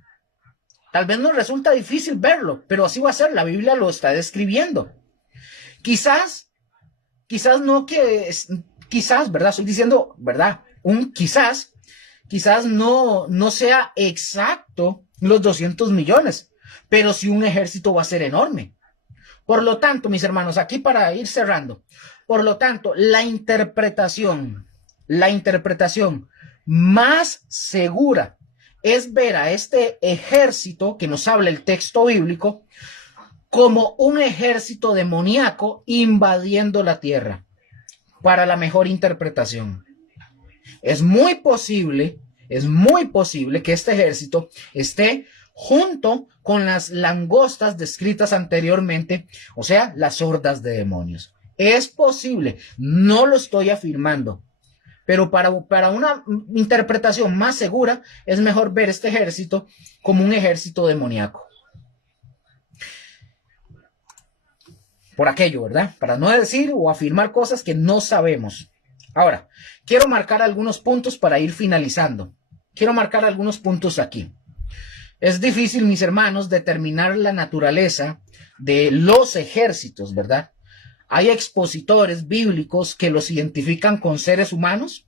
Tal vez nos resulta difícil verlo, pero así va a ser. La Biblia lo está describiendo. Quizás no que, quizás, ¿verdad? Estoy diciendo, ¿verdad? Quizás no sea exacto los 200 millones, pero sí un ejército va a ser enorme. Por lo tanto, mis hermanos, aquí para ir cerrando, por lo tanto, la interpretación más segura es ver a este ejército que nos habla el texto bíblico como un ejército demoníaco invadiendo la tierra para la mejor interpretación. Es muy posible que este ejército esté junto con las langostas descritas anteriormente, o sea, las hordas de demonios. Es posible, no lo estoy afirmando, pero para una interpretación más segura es mejor ver este ejército como un ejército demoníaco. Por aquello, ¿verdad? Para no decir o afirmar cosas que no sabemos. Ahora, quiero marcar algunos puntos para ir finalizando. Quiero marcar algunos puntos aquí. Es difícil, mis hermanos, determinar la naturaleza de los ejércitos, ¿verdad? Hay expositores bíblicos que los identifican con seres humanos,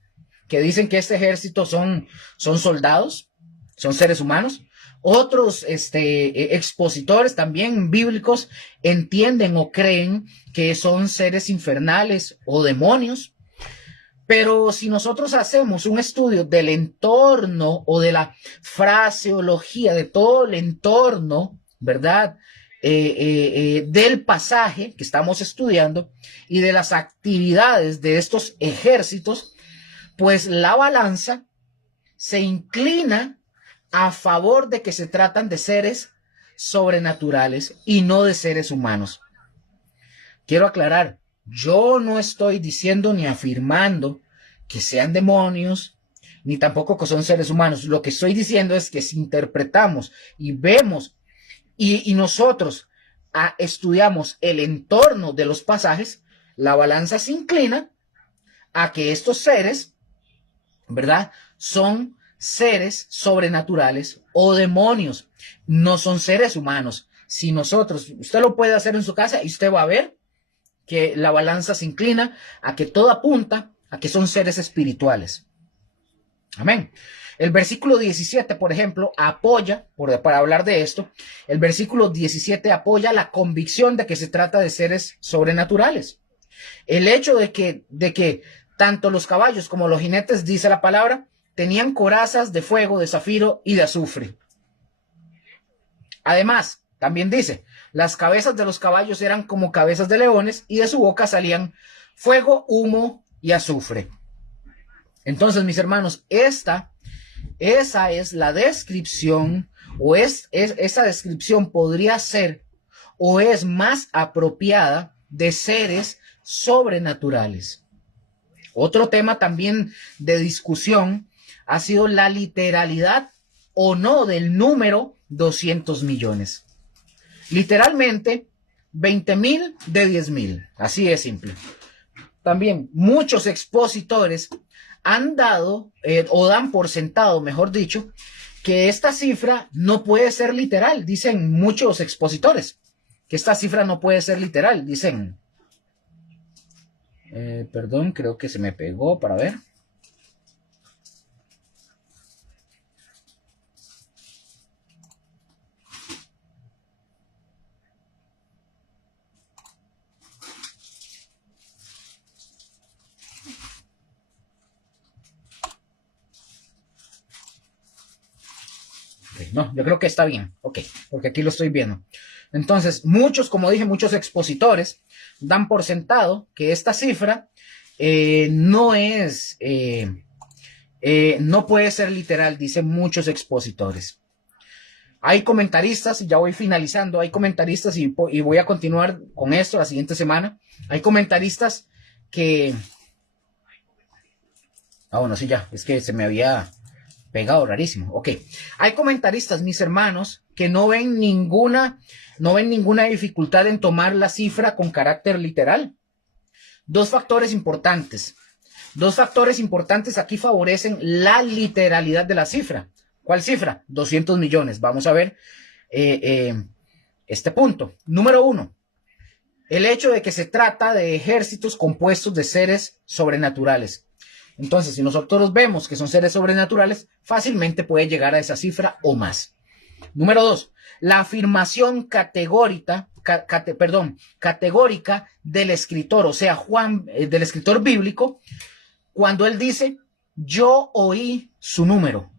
que dicen que este ejército son soldados, son seres humanos. Otros expositores también bíblicos entienden o creen que son seres infernales o demonios. Pero si nosotros hacemos un estudio del entorno o de la fraseología, de todo el entorno, ¿verdad? Del pasaje que estamos estudiando y de las actividades de estos ejércitos, pues la balanza se inclina a favor de que se tratan de seres sobrenaturales y no de seres humanos. Quiero aclarar, yo no estoy diciendo ni afirmando que sean demonios, ni tampoco que son seres humanos. Lo que estoy diciendo es que si interpretamos y vemos y nosotros estudiamos el entorno de los pasajes, la balanza se inclina a que estos seres, ¿verdad?, son seres sobrenaturales o demonios, no son seres humanos. Si usted lo puede hacer en su casa y usted va a ver que la balanza se inclina a que todo apunta a que son seres espirituales. Amén. El versículo 17, por ejemplo, apoya, para hablar de esto, el versículo 17 apoya la convicción de que se trata de seres sobrenaturales. El hecho de que tanto los caballos como los jinetes, dice la palabra, tenían corazas de fuego, de zafiro y de azufre. Además, también dice, las cabezas de los caballos eran como cabezas de leones y de su boca salían fuego, humo y azufre. Entonces, mis hermanos, esa es la descripción o esa descripción podría ser o es más apropiada de seres sobrenaturales. Otro tema también de discusión ha sido la literalidad o no del número 200 millones. Literalmente, 20,000 de 10,000. Así de simple. También muchos expositores han dado o dan por sentado, mejor dicho, que esta cifra no puede ser literal. Dicen muchos expositores que esta cifra no puede ser literal. Dicen, perdón, creo que se me pegó para ver. No, yo creo que está bien, ok, porque aquí lo estoy viendo. Entonces, muchos, como dije, muchos expositores dan por sentado que esta cifra no puede ser literal, dicen muchos expositores. Hay comentaristas, y ya voy finalizando, hay comentaristas, y voy a continuar con esto la siguiente semana. Hay comentaristas que... bueno, sí, ya, es que se me había pegado rarísimo. Ok, hay comentaristas, mis hermanos, que no ven ninguna dificultad en tomar la cifra con carácter literal. Dos factores importantes aquí favorecen la literalidad de la cifra. ¿Cuál cifra? 200 millones. Vamos a ver este punto. Número 1. El hecho de que se trata de ejércitos compuestos de seres sobrenaturales. Entonces, si nosotros vemos que son seres sobrenaturales, fácilmente puede llegar a esa cifra o más. Número 2, la afirmación categórica del escritor, o sea, Juan, del escritor bíblico, cuando él dice, yo oí su número.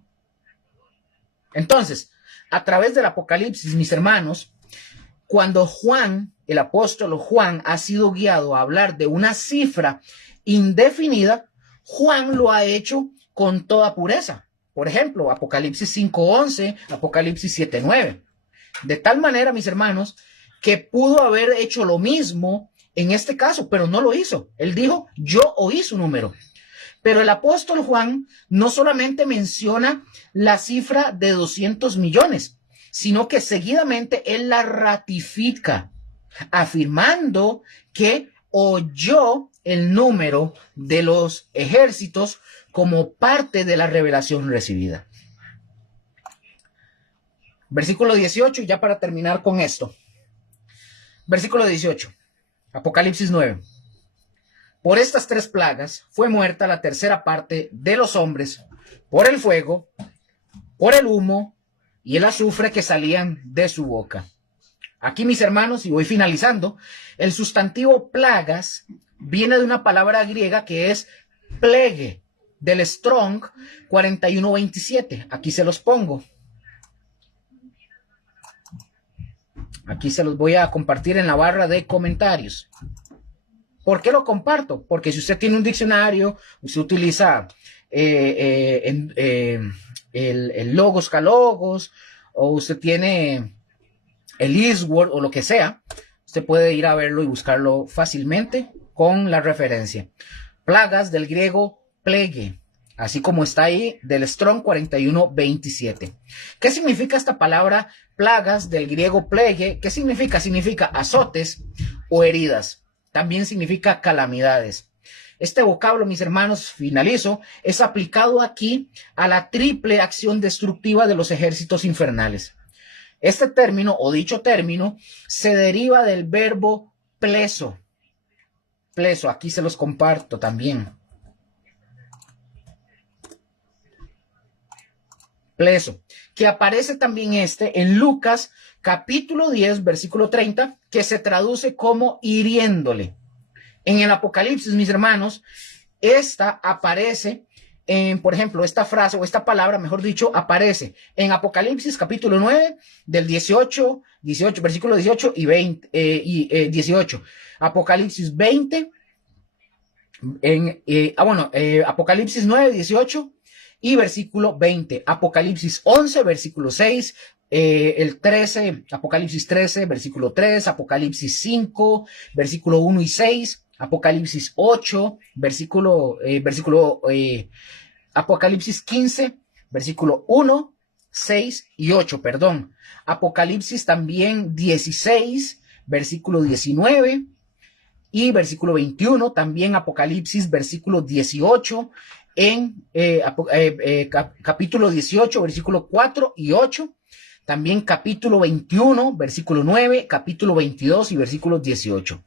Entonces, a través del Apocalipsis, mis hermanos, cuando Juan, el apóstol Juan, ha sido guiado a hablar de una cifra indefinida, Juan lo ha hecho con toda pureza. Por ejemplo, Apocalipsis 5:11, Apocalipsis 7:9. De tal manera, mis hermanos, que pudo haber hecho lo mismo en este caso, pero no lo hizo. Él dijo, yo oí su número. Pero el apóstol Juan no solamente menciona la cifra de 200 millones, sino que seguidamente él la ratifica, afirmando que oyó el número de los ejércitos como parte de la revelación recibida. Versículo 18, ya para terminar con esto. Versículo 18, Apocalipsis 9. Por estas 3 plagas fue muerta la tercera parte de los hombres por el fuego, por el humo y el azufre que salían de su boca. Aquí, mis hermanos, y voy finalizando, el sustantivo plagas viene de una palabra griega que es plegue, del Strong 4127. Aquí se los pongo. Aquí se los voy a compartir en la barra de comentarios. ¿Por qué lo comparto? Porque si usted tiene un diccionario, usted utiliza el Logos Calogos, o usted tiene el Eastword o lo que sea, usted puede ir a verlo y buscarlo fácilmente con la referencia. Plagas del griego plegue, así como está ahí del Strong 4127. ¿Qué significa esta palabra plagas del griego plegue? ¿Qué significa? Significa azotes o heridas. También significa calamidades. Este vocablo, mis hermanos, finalizo, es aplicado aquí a la triple acción destructiva de los ejércitos infernales. Este término, o dicho término, se deriva del verbo pleso. Pleso, aquí se los comparto también. Pleso, que aparece también en Lucas capítulo 10, versículo 30, que se traduce como hiriéndole. En el Apocalipsis, mis hermanos, esta aparece por ejemplo, esta frase o esta palabra, mejor dicho, aparece en Apocalipsis capítulo 9 del 18, versículo 18 y 20, 18. Apocalipsis 20, Apocalipsis 9, 18 y versículo 20. Apocalipsis 11, versículo 6, el 13, Apocalipsis 13, versículo 3, Apocalipsis 5, versículo 1 y 6, Apocalipsis 8, Apocalipsis 15, versículo 1, 6 y 8, perdón. Apocalipsis también 16, versículo 19 y versículo 21, también Apocalipsis versículo 18, en capítulo 18, versículo 4 y 8, también capítulo 21, versículo 9, capítulo 22 y versículo 18.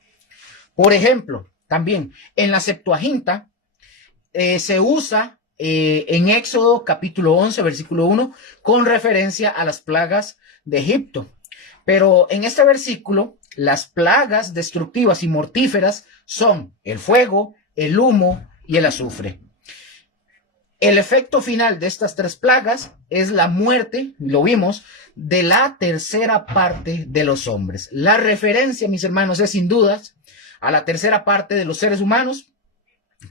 Por ejemplo, también en la Septuaginta se usa en Éxodo capítulo 11, versículo 1, con referencia a las plagas de Egipto. Pero en este versículo, las plagas destructivas y mortíferas son el fuego, el humo y el azufre. El efecto final de estas tres plagas es la muerte, lo vimos, de la tercera parte de los hombres. La referencia, mis hermanos, es sin dudas a la tercera parte de los seres humanos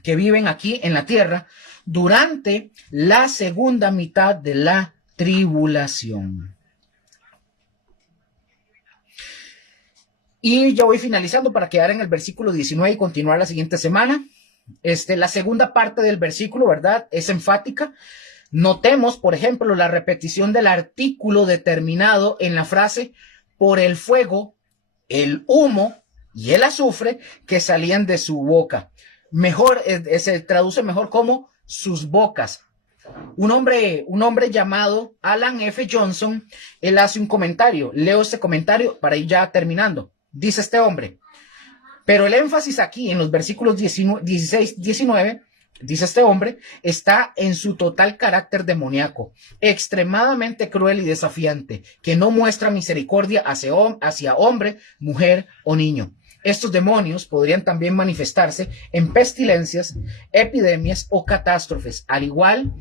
que viven aquí en la tierra durante la segunda mitad de la tribulación. Y ya voy finalizando para quedar en el versículo 19 y continuar la siguiente semana. La segunda parte del versículo, ¿verdad? Es enfática. Notemos, por ejemplo, la repetición del artículo determinado en la frase por el fuego, el humo y el azufre que salían de su boca. Mejor, se traduce mejor como sus bocas. Un hombre llamado Alan F. Johnson, él hace un comentario. Leo este comentario para ir ya terminando. Dice este hombre, pero el énfasis aquí en los versículos 16, 19, dice este hombre, está en su total carácter demoníaco, extremadamente cruel y desafiante, que no muestra misericordia hacia hombre, mujer o niño. Estos demonios podrían también manifestarse en pestilencias, epidemias o catástrofes, al igual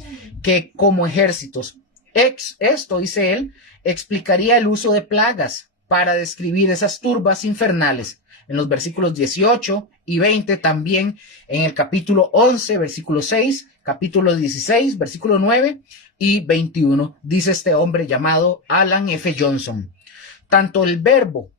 que como ejércitos. Esto, dice él, explicaría el uso de plagas para describir esas turbas infernales. En los versículos 18 y 20, también en el capítulo 11, versículo 6, capítulo 16, versículo 9 y 21, dice este hombre llamado Alan F. Johnson. Tanto el verbo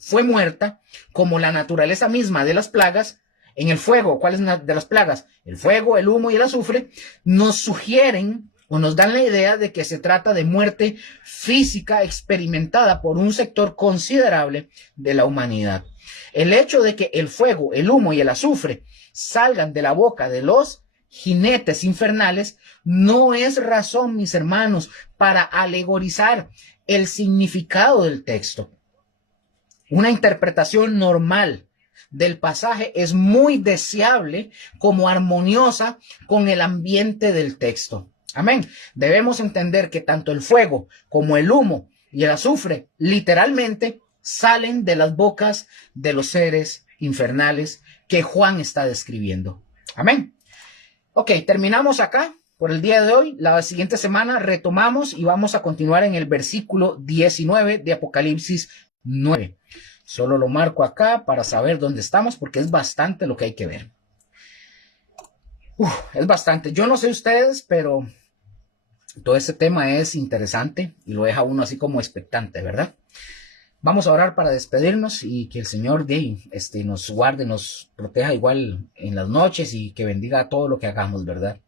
fue muerta, como la naturaleza misma de las plagas, en el fuego, ¿cuáles de las plagas? El fuego, el humo y el azufre, nos sugieren o nos dan la idea de que se trata de muerte física experimentada por un sector considerable de la humanidad. El hecho de que el fuego, el humo y el azufre salgan de la boca de los jinetes infernales no es razón, mis hermanos, para alegorizar el significado del texto. Una interpretación normal del pasaje es muy deseable como armoniosa con el ambiente del texto. Amén. Debemos entender que tanto el fuego como el humo y el azufre literalmente salen de las bocas de los seres infernales que Juan está describiendo. Amén. Ok, terminamos acá por el día de hoy. La siguiente semana retomamos y vamos a continuar en el versículo 19 de Apocalipsis 9. Solo lo marco acá para saber dónde estamos porque es bastante lo que hay que ver. Es bastante. Yo no sé ustedes, pero todo este tema es interesante y lo deja uno así como expectante, ¿verdad? Vamos a orar para despedirnos y que el Señor nos guarde, nos proteja igual en las noches y que bendiga todo lo que hagamos, ¿verdad?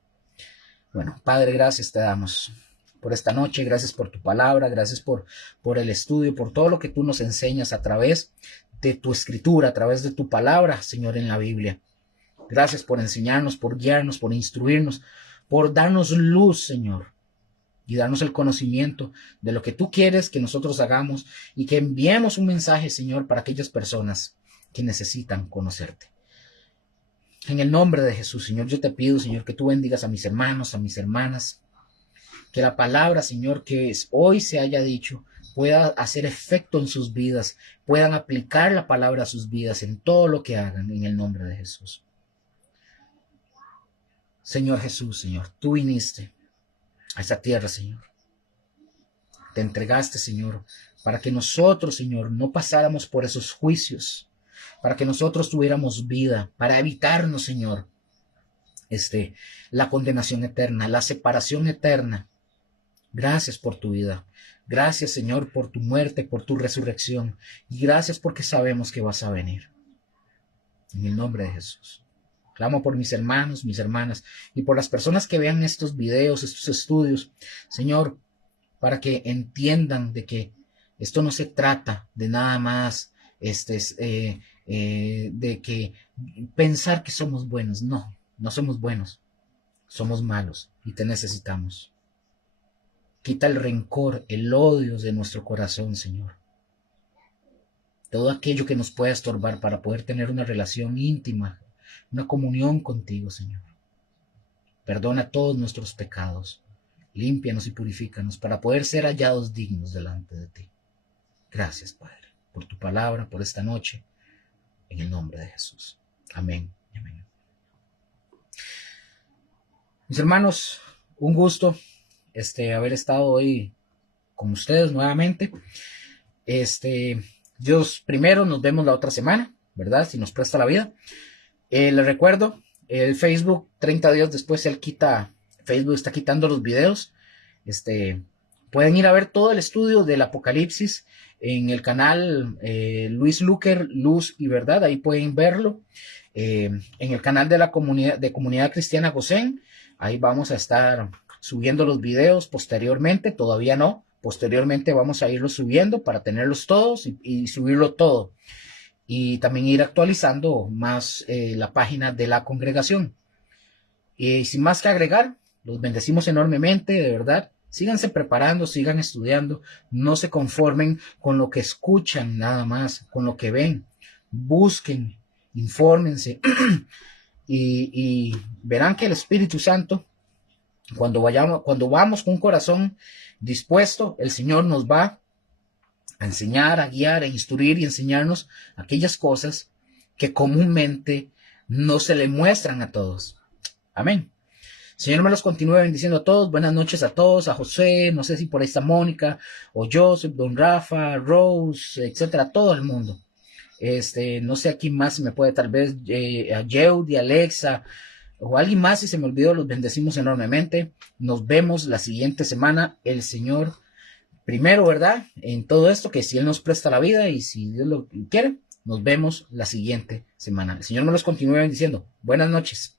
Bueno, Padre, gracias te damos por esta noche, gracias por tu palabra, gracias por el estudio, por todo lo que tú nos enseñas a través de tu escritura, a través de tu palabra, Señor, en la Biblia. Gracias por enseñarnos, por guiarnos, por instruirnos, por darnos luz, Señor, y darnos el conocimiento de lo que tú quieres que nosotros hagamos y que enviemos un mensaje, Señor, para aquellas personas que necesitan conocerte. En el nombre de Jesús, Señor, yo te pido, Señor, que tú bendigas a mis hermanos, a mis hermanas, que la palabra, Señor, que hoy se haya dicho, pueda hacer efecto en sus vidas, puedan aplicar la palabra a sus vidas en todo lo que hagan, en el nombre de Jesús. Señor Jesús, Señor, tú viniste a esta tierra, Señor. Te entregaste, Señor, para que nosotros, Señor, no pasáramos por esos juicios, para que nosotros tuviéramos vida, para evitarnos, Señor, la condenación eterna, la separación eterna Gracias por tu vida. Gracias, Señor, por tu muerte, por tu resurrección. Y gracias porque sabemos que vas a venir. En el nombre de Jesús. Clamo por mis hermanos, mis hermanas y por las personas que vean estos videos, estos estudios, Señor, para que entiendan de que esto no se trata de nada más de que pensar que somos buenos. No, no somos buenos. Somos malos y te necesitamos. Quita el rencor, el odio de nuestro corazón, Señor. Todo aquello que nos pueda estorbar para poder tener una relación íntima, una comunión contigo, Señor. Perdona todos nuestros pecados. Límpianos y purifícanos para poder ser hallados dignos delante de ti. Gracias, Padre, por tu palabra, por esta noche, en el nombre de Jesús. Amén. Amén. Mis hermanos, un gusto haber estado hoy con ustedes nuevamente. Dios primero, nos vemos la otra semana, ¿verdad? Si nos presta la vida. Les recuerdo, el Facebook, 30 días después, Facebook está quitando los videos. Pueden ir a ver todo el estudio del Apocalipsis en el canal Luis Luker, Luz y Verdad. Ahí pueden verlo. En el canal de la Comunidad Cristiana Gosén. Ahí vamos a estar subiendo los videos posteriormente. Todavía no. Posteriormente vamos a irlos subiendo para tenerlos todos y subirlo todo. Y también ir actualizando más la página de la congregación. Y sin más que agregar, los bendecimos enormemente, de verdad. Síganse preparando, sigan estudiando, no se conformen con lo que escuchan nada más, con lo que ven. Busquen, infórmense y verán que el Espíritu Santo, cuando vamos con un corazón dispuesto, el Señor nos va a enseñar, a guiar, a instruir y enseñarnos aquellas cosas que comúnmente no se le muestran a todos. Amén. Señor me los continúe bendiciendo a todos. Buenas noches a todos, a José, no sé si por ahí está Mónica, o Joseph, Don Rafa, Rose, etcétera, todo el mundo. No sé a quién más me puede, tal vez a Yeudi, Alexa, o alguien más, si se me olvidó, los bendecimos enormemente. Nos vemos la siguiente semana. El Señor primero, ¿verdad? En todo esto, que si Él nos presta la vida y si Dios lo quiere, nos vemos la siguiente semana. El Señor me los continúe bendiciendo. Buenas noches.